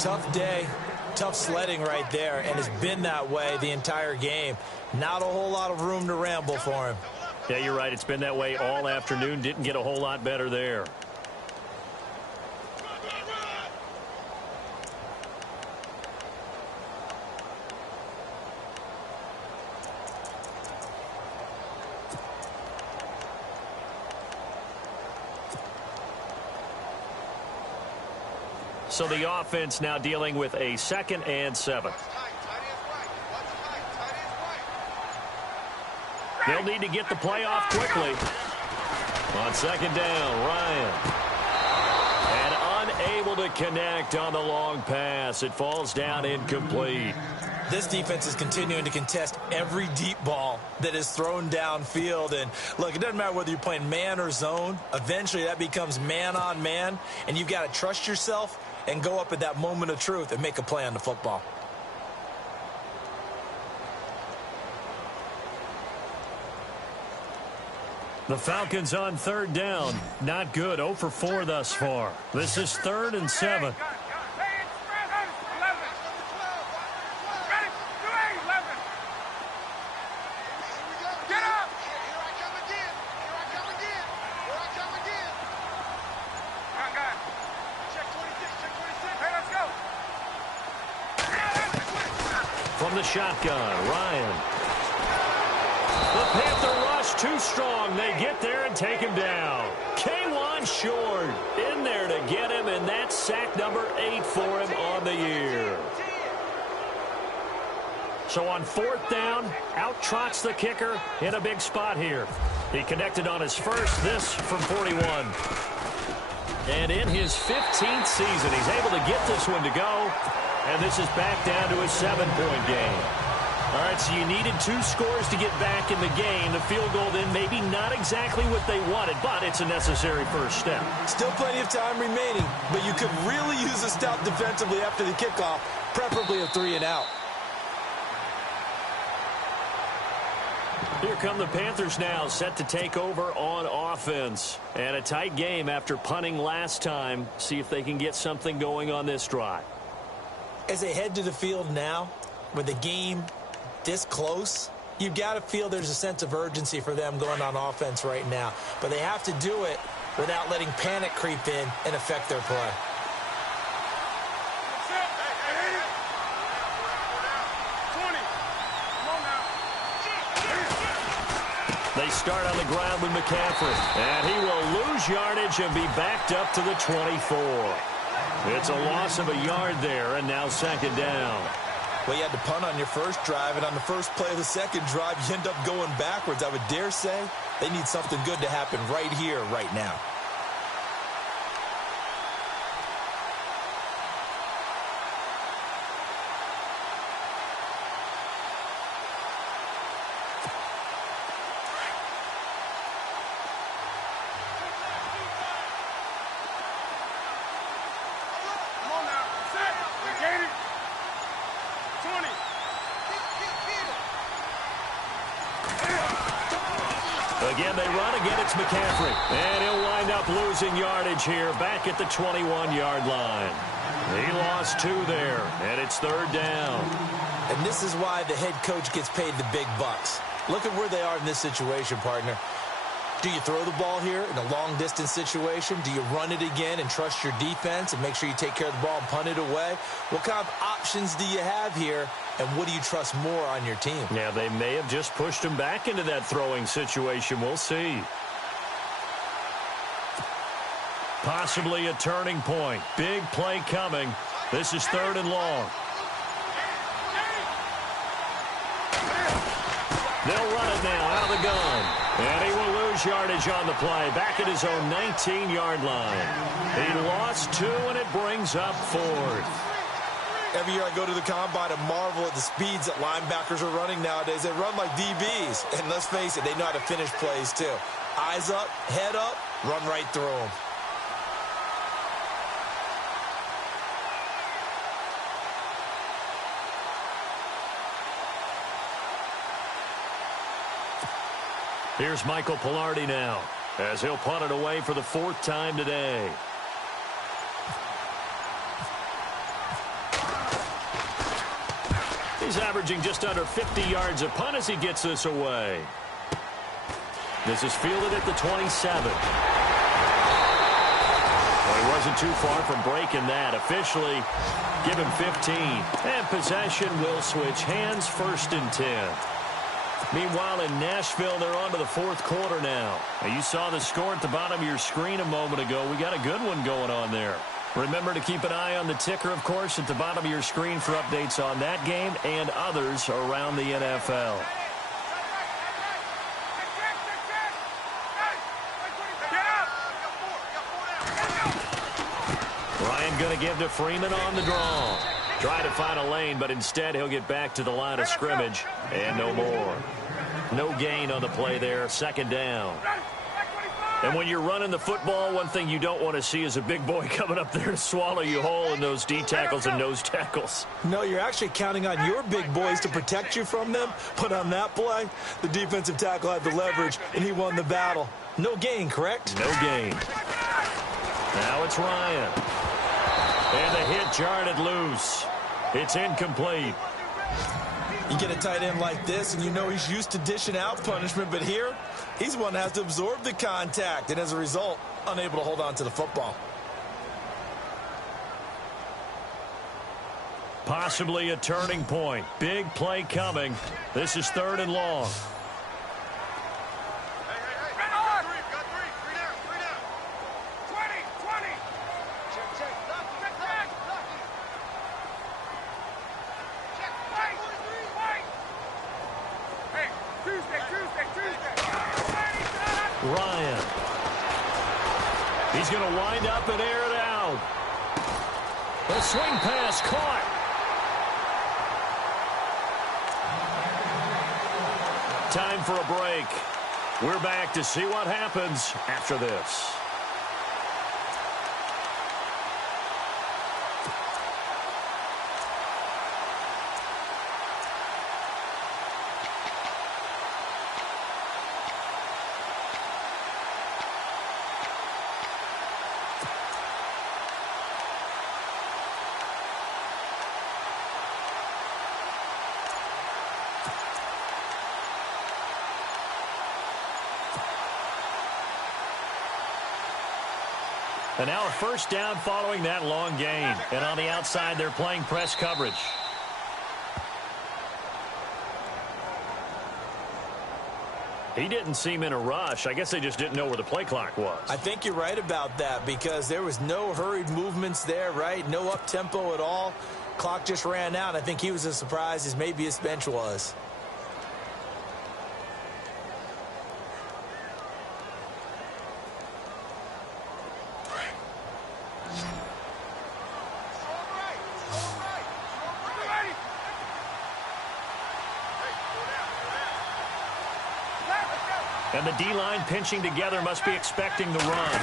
Tough day, tough sledding right there, and it's been that way the entire game. Not a whole lot of room to ramble for him. Yeah, you're right. It's been that way all afternoon. Didn't get a whole lot better there. So the offense now dealing with a 2nd and 7. They'll need to get the play off quickly. On 2nd down, Ryan. And unable to connect on the long pass. It falls down incomplete. This defense is continuing to contest every deep ball that is thrown downfield. And, look, it doesn't matter whether you're playing man or zone. Eventually that becomes man on man. And you've got to trust yourself and go up at that moment of truth and make a play on the football. The Falcons on 3rd down. Not good. 0 for 4 thus far. This is 3rd and 7. From the shotgun, Ryan. The Panther rush too strong. They get there and take him down. K1 short in there to get him, and that's sack number 8 for him on the year. So on 4th down, out trots the kicker in a big spot here. He connected on his first, this from 41. And in his 15th season, he's able to get this one to go. And this is back down to a 7-point game. All right, so you needed 2 scores to get back in the game. The field goal then maybe not exactly what they wanted, but it's a necessary first step. Still plenty of time remaining, but you could really use a stop defensively after the kickoff, preferably a 3 and out. Here come the Panthers now, set to take over on offense. And a tight game after punting last time. See if they can get something going on this drive. As they head to the field now, with the game this close, you've got to feel there's a sense of urgency for them going on offense right now. But they have to do it without letting panic creep in and affect their play. They start on the ground with McCaffrey. And he will lose yardage and be backed up to the 24. It's a loss of a yard there, and now 2nd down. Well, you had to punt on your first drive, and on the first play of the second drive, you end up going backwards. I would dare say they need something good to happen right here, right now. Again, they run. Again, it's McCaffrey. And he'll wind up losing yardage here back at the 21-yard line. He lost 2 there, and it's 3rd down. And this is why the head coach gets paid the big bucks. Look at where they are in this situation, partner. Do you throw the ball here in a long-distance situation? Do you run it again and trust your defense and make sure you take care of the ball and punt it away? What kind of options do you have here, and what do you trust more on your team? Yeah, they may have just pushed him back into that throwing situation. We'll see. Possibly a turning point. Big play coming. This is 3rd and long. They'll run it now out of the gun. And he will lose yardage on the play. Back at his own 19-yard line. He lost 2, and it brings up 4th. Every year I go to the combine and marvel at the speeds that linebackers are running nowadays. They run like DBs. And let's face it, they know how to finish plays too. Eyes up, head up, run right through them. Here's Michael Pilardi now, as he'll punt it away for the 4th time today. He's averaging just under 50 yards a punt as he gets this away. This is fielded at the 27. Well, he wasn't too far from breaking that. Officially, give him 15. And possession will switch hands, 1st and 10. Meanwhile, in Nashville, they're on to the 4th quarter now. You saw the score at the bottom of your screen a moment ago. We got a good one going on there. Remember to keep an eye on the ticker, of course, at the bottom of your screen for updates on that game and others around the NFL. Ryan going to give to Freeman on the draw. Try to find a lane, but instead he'll get back to the line of scrimmage and no more. No gain on the play there, 2nd down. And when you're running the football, one thing you don't want to see is a big boy coming up there to swallow you whole in those D tackles and nose tackles. No, you're actually counting on your big boys to protect you from them. But on that play, the defensive tackle had the leverage, and he won the battle. No gain, correct? No gain. Now it's Ryan. And the hit jarred it loose. It's incomplete. You get a tight end like this, and you know he's used to dishing out punishment, but here, he's the one that has to absorb the contact, and as a result, unable to hold on to the football. Possibly a turning point. Big play coming. This is 3rd and long. Ryan. He's going to wind up and air it out. The swing pass caught. Time for a break. We're back to see what happens after this. And now a 1st down following that long gain. And on the outside, they're playing press coverage. He didn't seem in a rush. I guess they just didn't know where the play clock was. I think you're right about that because there was no hurried movements there, right? No up-tempo at all. Clock just ran out. I think he was as surprised as maybe his bench was. And the D-line pinching together must be expecting the run.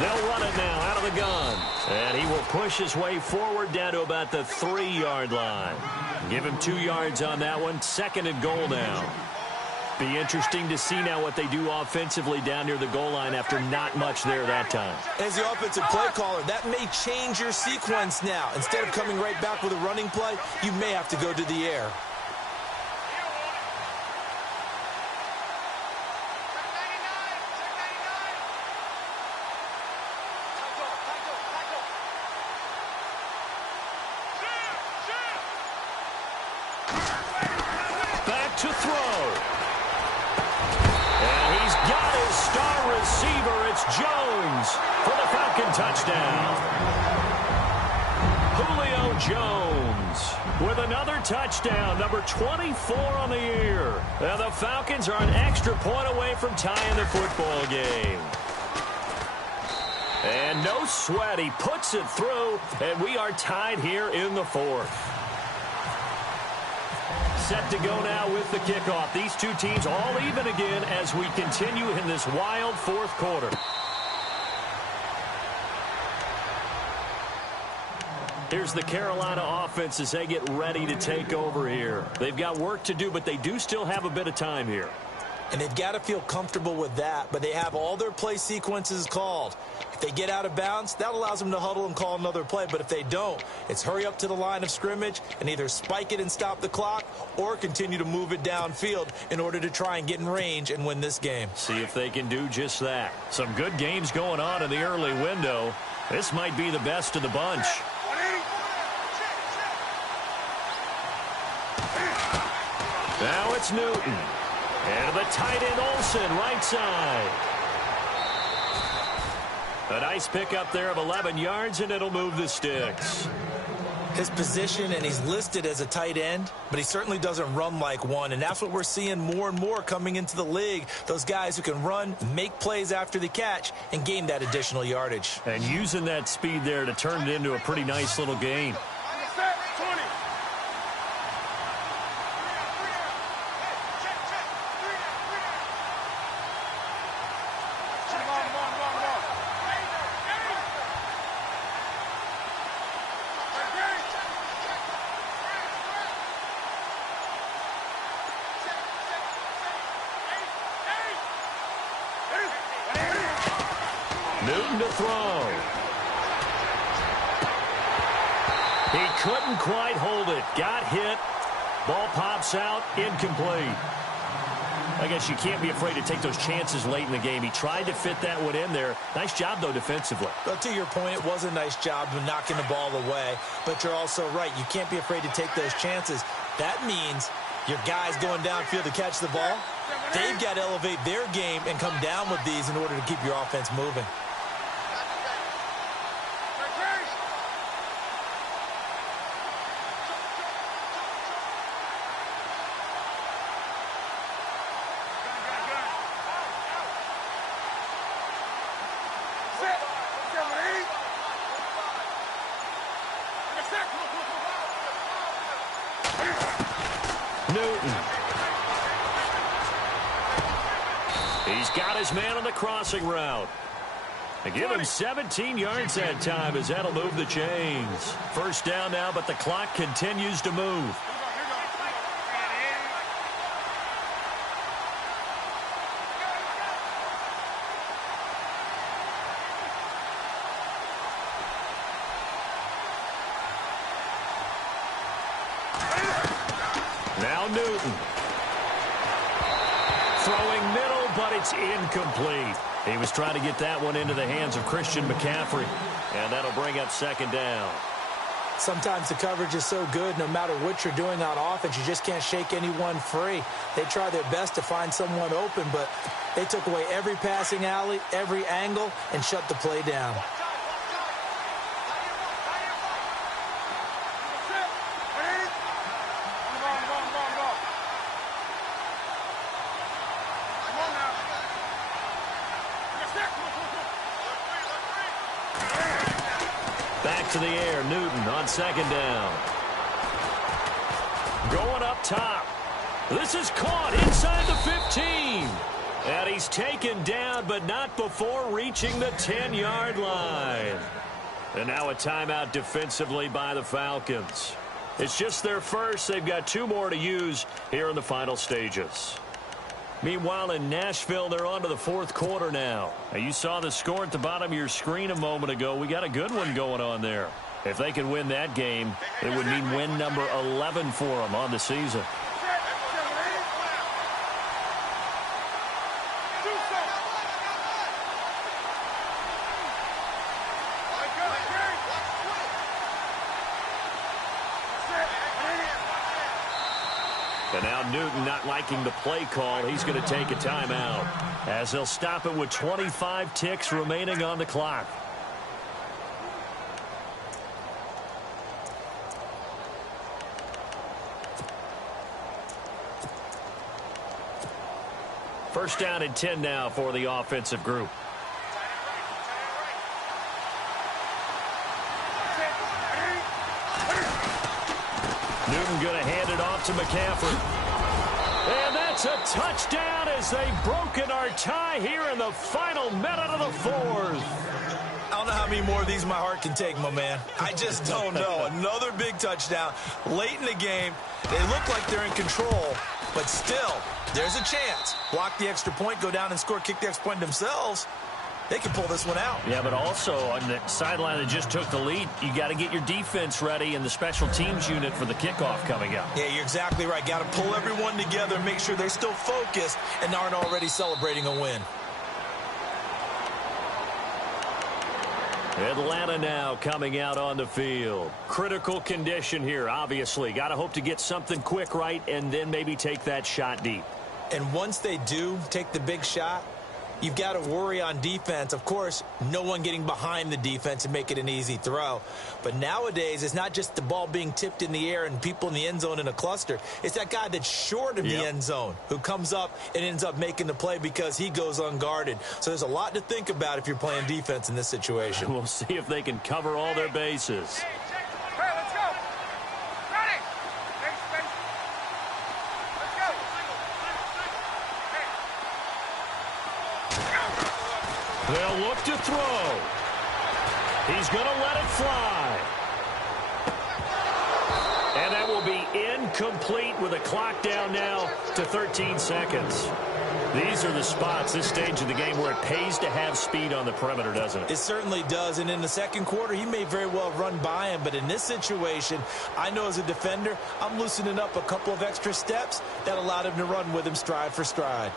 They'll run it now out of the gun. And he will push his way forward down to about the 3-yard line. Give him 2 yards on that one. 2nd and goal now. Be interesting to see now what they do offensively down near the goal line after not much there that time. As the offensive play caller, that may change your sequence now. Instead of coming right back with a running play, you may have to go to the air. Back to throw. And he's got his star receiver. It's Jones for the Falcon touchdown. Julio Jones with another touchdown, number 24 on the year. And the Falcons are an extra point away from tying the football game. And no sweat. He puts it through, and we are tied here in the fourth. Set to go now with the kickoff. These two teams all even again as we continue in this wild fourth quarter. Here's the Carolina offense as they get ready to take over here. They've got work to do, but they do still have a bit of time here. And they've got to feel comfortable with that, but they have all their play sequences called. If they get out of bounds, that allows them to huddle and call another play. But if they don't, it's hurry up to the line of scrimmage and either spike it and stop the clock or continue to move it downfield in order to try and get in range and win this game. See if they can do just that. Some good games going on in the early window. This might be the best of the bunch. Now it's Newton. And the tight end Olsen, right side. A nice pickup there of 11 yards, and it'll move the sticks. His position, and he's listed as a tight end, but he certainly doesn't run like one, and that's what we're seeing more and more coming into the league. Those guys who can run, make plays after the catch, and gain that additional yardage. And using that speed there to turn it into a pretty nice little game. Newton to throw. He couldn't quite hold it. Got hit. Ball pops out. Incomplete. I guess you can't be afraid to take those chances late in the game. He tried to fit that one in there. Nice job, though, defensively. But to your point, it was a nice job of knocking the ball away. But you're also right. You can't be afraid to take those chances. That means your guys going downfield to catch the ball, they've got to elevate their game and come down with these in order to keep your offense moving. Newton. He's got his man on the crossing route. They give him 17 yards that time as that'll move the chains. First down now, but the clock continues to move. Now Newton. Throwing middle, but it's incomplete. He was trying to get that one into the hands of Christian McCaffrey. And that'll bring up second down. Sometimes the coverage is so good, no matter what you're doing on offense, you just can't shake anyone free. They try their best to find someone open, but they took away every passing alley, every angle, and shut the play down. Back to the air, Newton on second down. Going up top. This is caught inside the 15. And he's taken down, but not before reaching the 10-yard line. And now a timeout defensively by the Falcons. It's just their first. They've got two more to use here in the final stages. Meanwhile, in Nashville, they're on to the fourth quarter now. You saw the score at the bottom of your screen a moment ago. We got a good one going on there. If they could win that game, it would mean win number 11 for them on the season. And now Newton not liking the play call. He's going to take a timeout as they'll stop it with 25 ticks remaining on the clock. First down and 10 now for the offensive group. Going to hand it off to McCaffrey. And that's a touchdown as they've broken our tie here in the final minute of the fourth. I don't know how many more of these my heart can take, my man. I just don't know. Another big touchdown late in the game. They look like they're in control, but still, there's a chance. Block the extra point, go down and score, kick the extra point themselves. They can pull this one out. Yeah, but also on the sideline that just took the lead, you got to get your defense ready and the special teams unit for the kickoff coming up. Yeah, you're exactly right. Got to pull everyone together and make sure they're still focused and aren't already celebrating a win. Atlanta now coming out on the field. Critical condition here, obviously. Got to hope to get something quick right and then maybe take that shot deep. And once they do take the big shot, you've got to worry on defense. Of course, no one getting behind the defense and make it an easy throw. But nowadays, it's not just the ball being tipped in the air and people in the end zone in a cluster. It's that guy that's short of the end zone who comes up and ends up making the play because he goes unguarded. So there's a lot to think about if you're playing defense in this situation. We'll see if they can cover all their bases. Hey, let's go. Ready. Space. Let's go. They'll look to throw. He's going to let it fly. And that will be incomplete with a clock down now to 13 seconds. These are the spots, this stage of the game, where it pays to have speed on the perimeter, doesn't it? It certainly does, and in the second quarter, he may very well run by him, but in this situation, I know as a defender, I'm loosening up a couple of extra steps that allowed him to run with him stride for stride.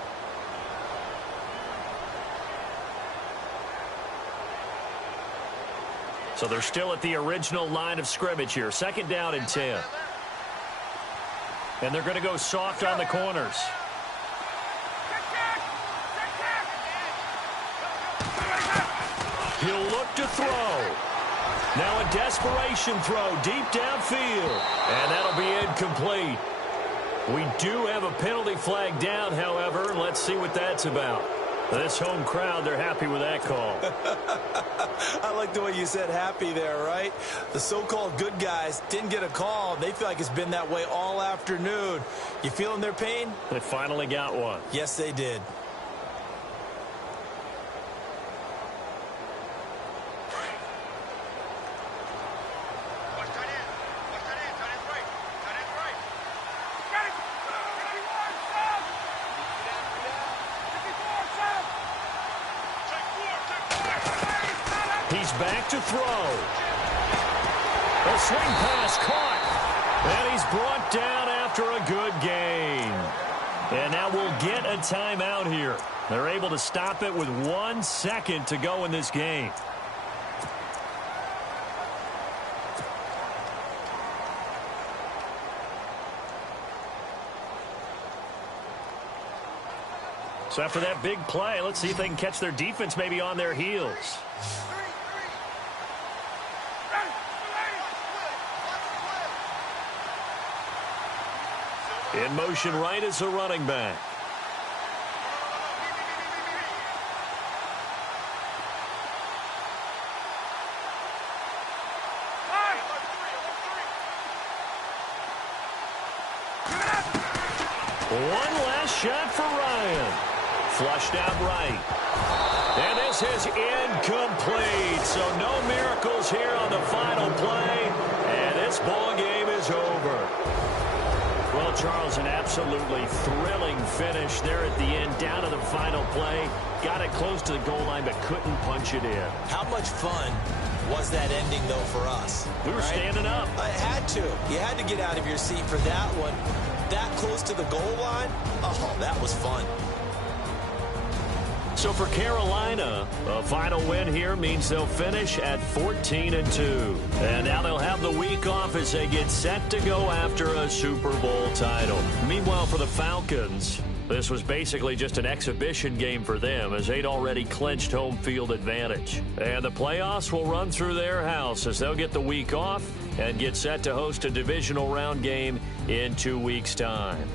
So they're still at the original line of scrimmage here. Second down and 10. And they're going to go soft on the corners. He'll look to throw. Now a desperation throw deep downfield. And that'll be incomplete. We do have a penalty flag down, however. Let's see what that's about. This home crowd, they're happy with that call. I like the way you said happy there, right? The so-called good guys didn't get a call. They feel like it's been that way all afternoon. You feeling their pain? They finally got one. Yes, they did. He's back to throw. A swing pass caught. And he's brought down after a good gain. And now we'll get a timeout here. They're able to stop it with 1 second to go in this game. So after that big play, let's see if they can catch their defense maybe on their heels. In motion right is the running back. One last shot for Ryan. Flushed out right. And this is incomplete. So no miracles here on the final play. And this ball game is over. Well, Charles, an absolutely thrilling finish there at the end, down to the final play. Got it close to the goal line, but couldn't punch it in. How much fun was that ending, though, for us? We were standing up. I had to. You had to get out of your seat for that one. That close to the goal line? Oh, that was fun. So for Carolina, a final win here means they'll finish at 14-2. And now they'll have the week off as they get set to go after a Super Bowl title. Meanwhile, for the Falcons, this was basically just an exhibition game for them as they'd already clinched home field advantage. And the playoffs will run through their house as they'll get the week off and get set to host a divisional round game in 2 weeks' time.